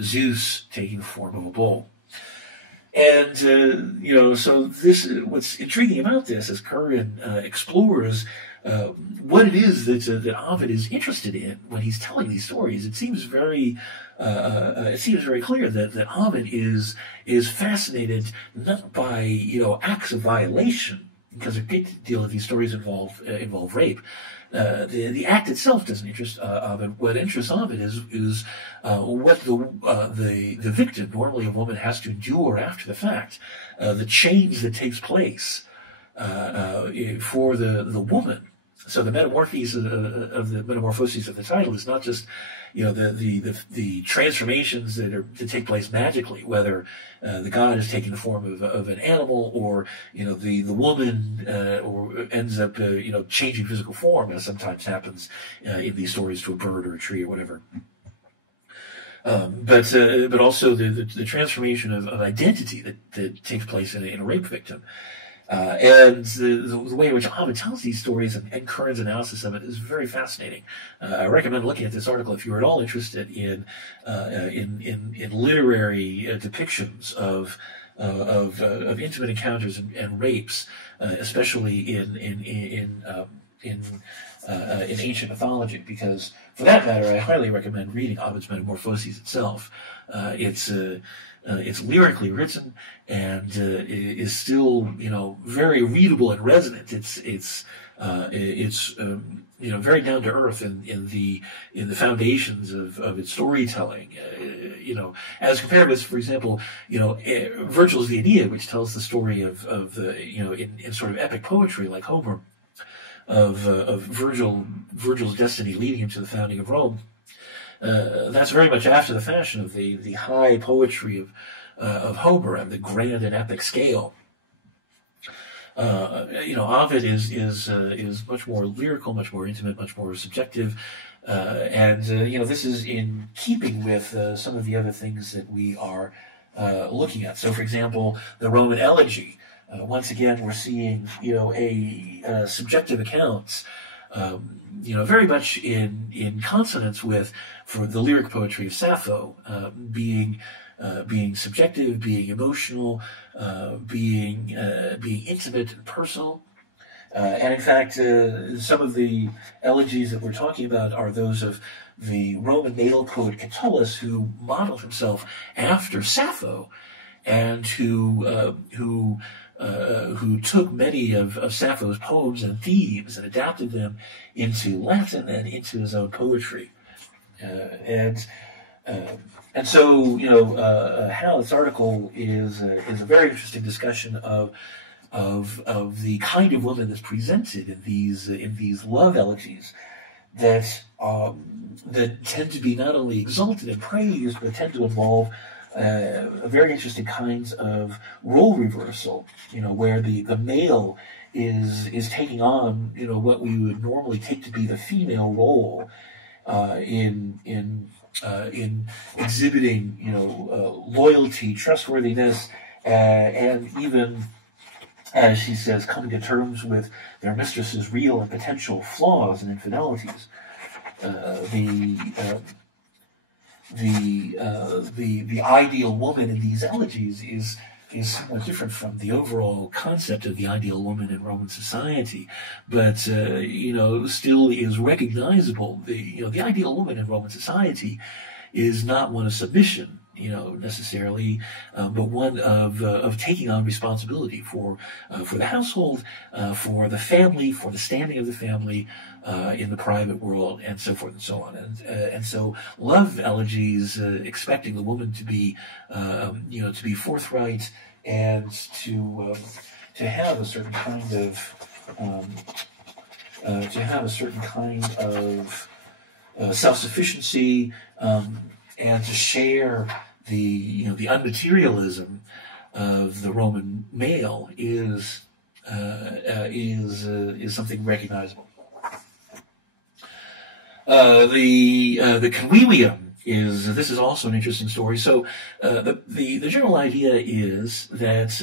Zeus taking the form of a bull. And so what's intriguing about this is Curran explores what it is that Ovid is interested in when he's telling these stories. It seems very clear that Ovid is fascinated not by acts of violation, because a great deal of these stories involve rape. The act itself doesn't interest Ovid. What interests Ovid is what the victim, normally a woman, has to endure after the fact, the change that takes place for the woman. So the metamorphoses of the title is not just the transformations that take place magically, whether the god is taking the form of an animal, or the woman or ends up changing physical form, as sometimes happens in these stories, to a bird or a tree or whatever. But also the transformation of identity that takes place in a rape victim. And the way in which Ovid tells these stories and Curran's analysis of it is very fascinating. I recommend looking at this article if you're at all interested in literary depictions of of intimate encounters and rapes, especially in ancient mythology. Because, for that matter, I highly recommend reading Ovid's Metamorphoses itself. It's lyrically written and is still, very readable and resonant. It's very down to earth in the foundations of its storytelling. As compared with, for example, Virgil's the Aeneid, which tells the story of the in sort of epic poetry like Homer of Virgil's destiny leading him to the founding of Rome. That's very much after the fashion of the high poetry of Homer and the grand and epic scale. Ovid is much more lyrical, much more intimate, much more subjective, and this is in keeping with some of the other things that we are looking at. So, for example, the Roman elegy. Once again, we're seeing a subjective accounts. Very much in consonance with, for the lyric poetry of Sappho, being subjective, being emotional, being intimate and personal. And in fact, some of the elegies that we're talking about are those of the Roman natal poet Catullus, who modeled himself after Sappho, and who took many of Sappho's poems and themes and adapted them into Latin and into his own poetry. And so, Hal, this article is a very interesting discussion of the kind of woman that's presented in these love elegies that tend to be not only exalted and praised, but tend to involve very interesting kinds of role reversal, where the male is taking on, what we would normally take to be the female role, in exhibiting, loyalty, trustworthiness, and even, as she says, coming to terms with their mistress's real and potential flaws and infidelities. The ideal woman in these elegies is somewhat different from the overall concept of the ideal woman in Roman society, but still is recognizable. The ideal woman in Roman society is not one of submission, necessarily, but one of taking on responsibility for the household, for the family, for the standing of the family in the private world, and so forth and so on. And so love elegies expecting the woman to be forthright and to have a certain kind of self-sufficiency, and to share the unmaterialism of the Roman male is something recognizable. The convenium this is also an interesting story. So the general idea is that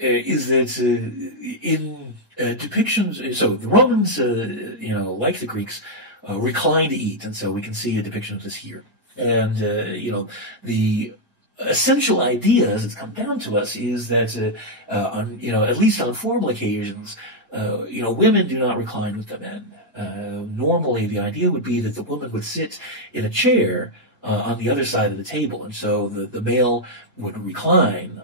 in depictions, so the Romans, like the Greeks, recline to eat, and so we can see a depiction of this here. And the essential idea, as it's come down to us, is that at least on formal occasions, women do not recline with the men. Normally, the idea would be that the woman would sit in a chair on the other side of the table, and so the male would recline.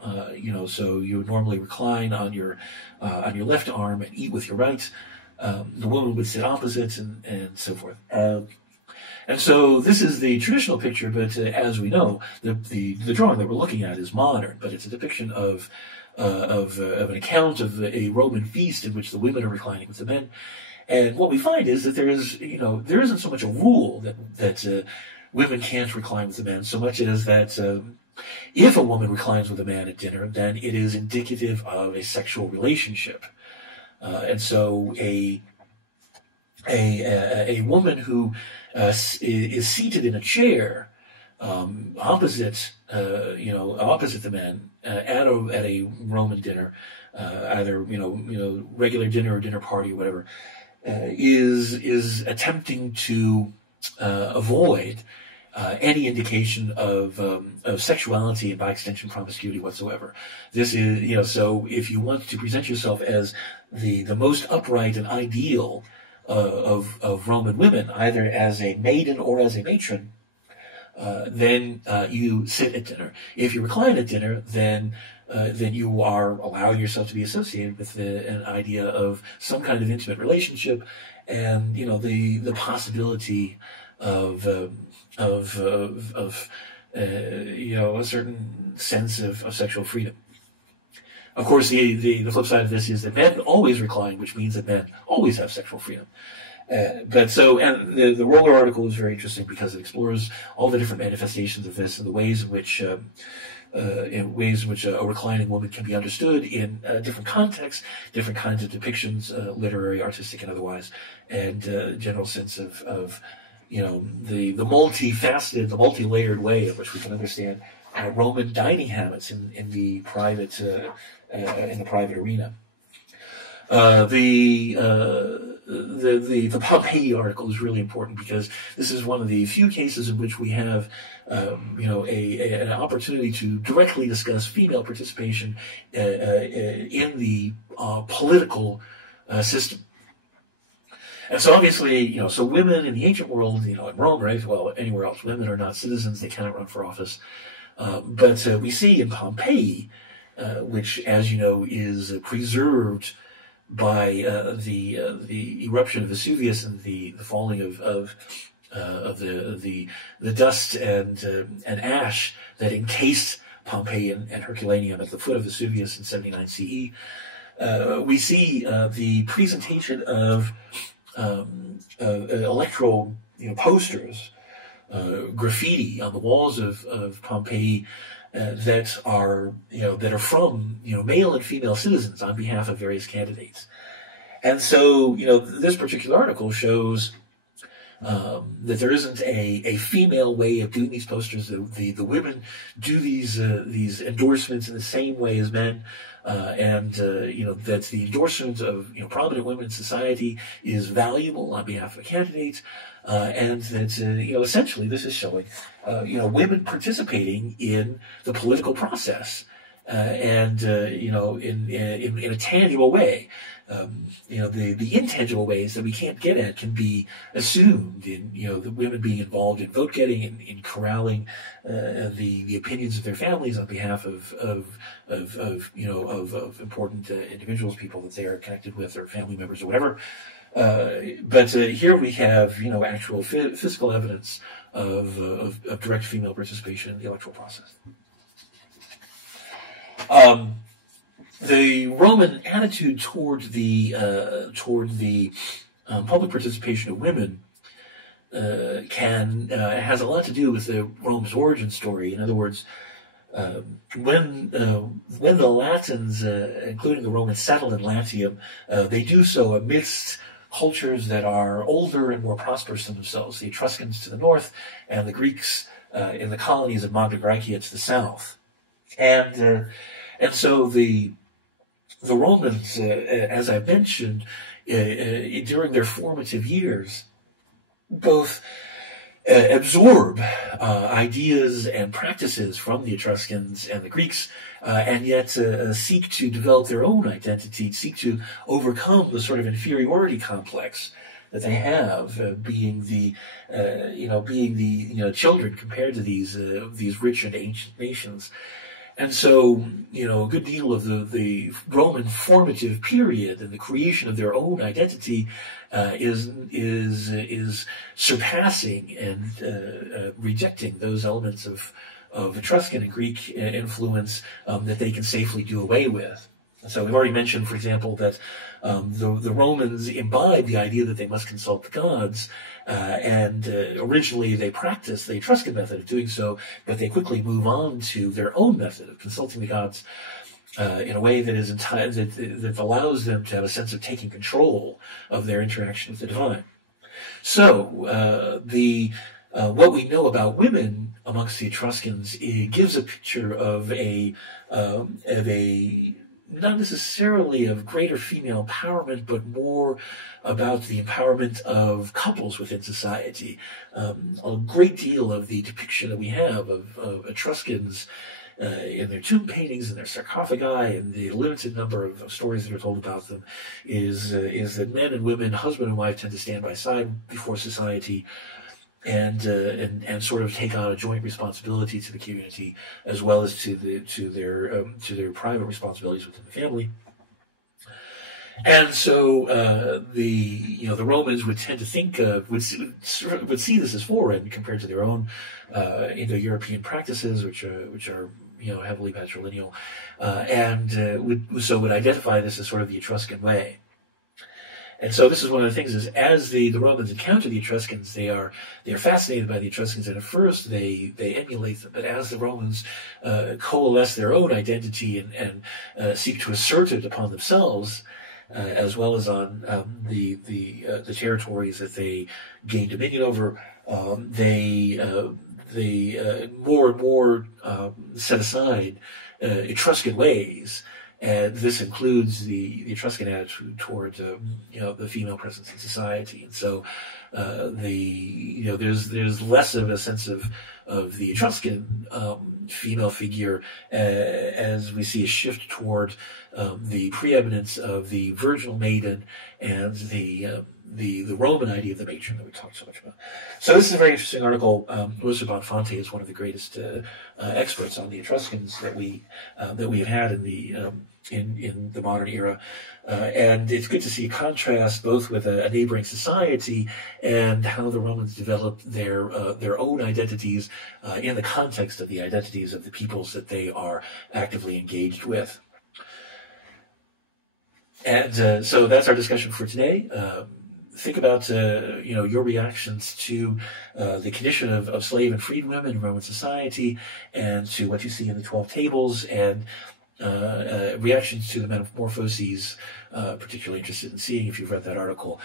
So you would normally recline on your left arm and eat with your right. The woman would sit opposite, and so forth. And so this is the traditional picture, but as we know, the drawing that we're looking at is modern, but it's a depiction of an account of a Roman feast in which the women are reclining with the men. And what we find is that there isn't so much a rule that women can't recline with the men, so much as that if a woman reclines with a man at dinner, then it is indicative of a sexual relationship. And so a woman who is seated in a chair opposite the men at a Roman dinner, either regular dinner or dinner party or whatever, is attempting to avoid any indication of sexuality and by extension promiscuity whatsoever. This is, so if you want to present yourself as the most upright and ideal of Roman women, either as a maiden or as a matron, then you sit at dinner. If you recline at dinner, then you are allowing yourself to be associated with an idea of some kind of intimate relationship, and the possibility of a certain sense of sexual freedom. Of course, the flip side of this is that men always recline, which means that men always have sexual freedom. And the Roller article is very interesting because it explores all the different manifestations of this and the ways in which a reclining woman can be understood in different contexts, different kinds of depictions, literary, artistic, and otherwise, and general sense of the multifaceted, the multi-layered way in which we can understand Roman dining habits in the private arena. The Pompeii article is really important because this is one of the few cases in which we have an opportunity to directly discuss female participation in the political system. And so obviously, so women in the ancient world, in Rome, right, well, anywhere else, women are not citizens, they cannot run for office. But we see in Pompeii, which, as you know, is preserved by the eruption of Vesuvius and the falling of the dust and ash that encased Pompeii and Herculaneum at the foot of Vesuvius in 79 CE. We see the presentation of electoral posters, graffiti on the walls of Pompeii that are from male and female citizens on behalf of various candidates. And so this particular article shows that there isn't a female way of doing these posters. The women do these endorsements in the same way as men, and that the endorsement of prominent women in society is valuable on behalf of candidates, and that essentially this is showing women participating in the political process, and in a tangible way. The intangible ways that we can't get at can be assumed in, the women being involved in vote getting and in corralling the opinions of their families on behalf of important individuals, people that they are connected with, or family members or whatever. But here we have, actual physical evidence of direct female participation in the electoral process. The Roman attitude toward the public participation of women has a lot to do with Rome's origin story. In other words, when the Latins, including the Romans, settled in Latium, they do so amidst cultures that are older and more prosperous than themselves. The Etruscans to the north, and the Greeks in the colonies of Magna Graecia to the south, and so the Romans, as I mentioned, during their formative years, both absorb ideas and practices from the Etruscans and the Greeks, and yet seek to develop their own identity, seek to overcome the sort of inferiority complex that they have, being the children compared to these rich and ancient nations. And so, a good deal of the Roman formative period and the creation of their own identity is surpassing and rejecting those elements of Etruscan and Greek influence that they can safely do away with. And so we've already mentioned, for example, that the Romans imbibed the idea that they must consult the gods, and originally they practiced the Etruscan method of doing so, but they quickly move on to their own method of consulting the gods in a way that is that allows them to have a sense of taking control of their interaction with the divine. So what we know about women amongst the Etruscans, it gives a picture of a not necessarily of greater female empowerment, but more about the empowerment of couples within society. A great deal of the depiction that we have of Etruscans in their tomb paintings and their sarcophagi, and the limited number of stories that are told about them, is that men and women, husband and wife, tend to stand by side before society, and sort of take on a joint responsibility to the community, as well as to their private responsibilities within the family. And so the Romans would tend to think would see this as foreign compared to their own Indo-European practices, which are heavily patrilineal, and would identify this as sort of the Etruscan way. And so this is one of the things: is as the Romans encounter the Etruscans, they are fascinated by the Etruscans, and at first they emulate them. But as the Romans coalesce their own identity and seek to assert it upon themselves, as well as on the territories that they gain dominion over, they more and more set aside Etruscan ways. And this includes the Etruscan attitude toward the female presence in society, and so there's less of a sense of the Etruscan female figure as we see a shift toward the preeminence of the virginal maiden and the Roman idea of the matron that we talked so much about. So this is a very interesting article. Melissa Bonfante is one of the greatest experts on the Etruscans that we have had in the modern era, and it's good to see a contrast both with a neighboring society and how the Romans developed their own identities in the context of the identities of the peoples that they are actively engaged with. And so that's our discussion for today. Think about your reactions to the condition of slave and freed women in Roman society, and to what you see in the 12 tables, and reactions to the Metamorphoses. Particularly interested in seeing if you've read that article.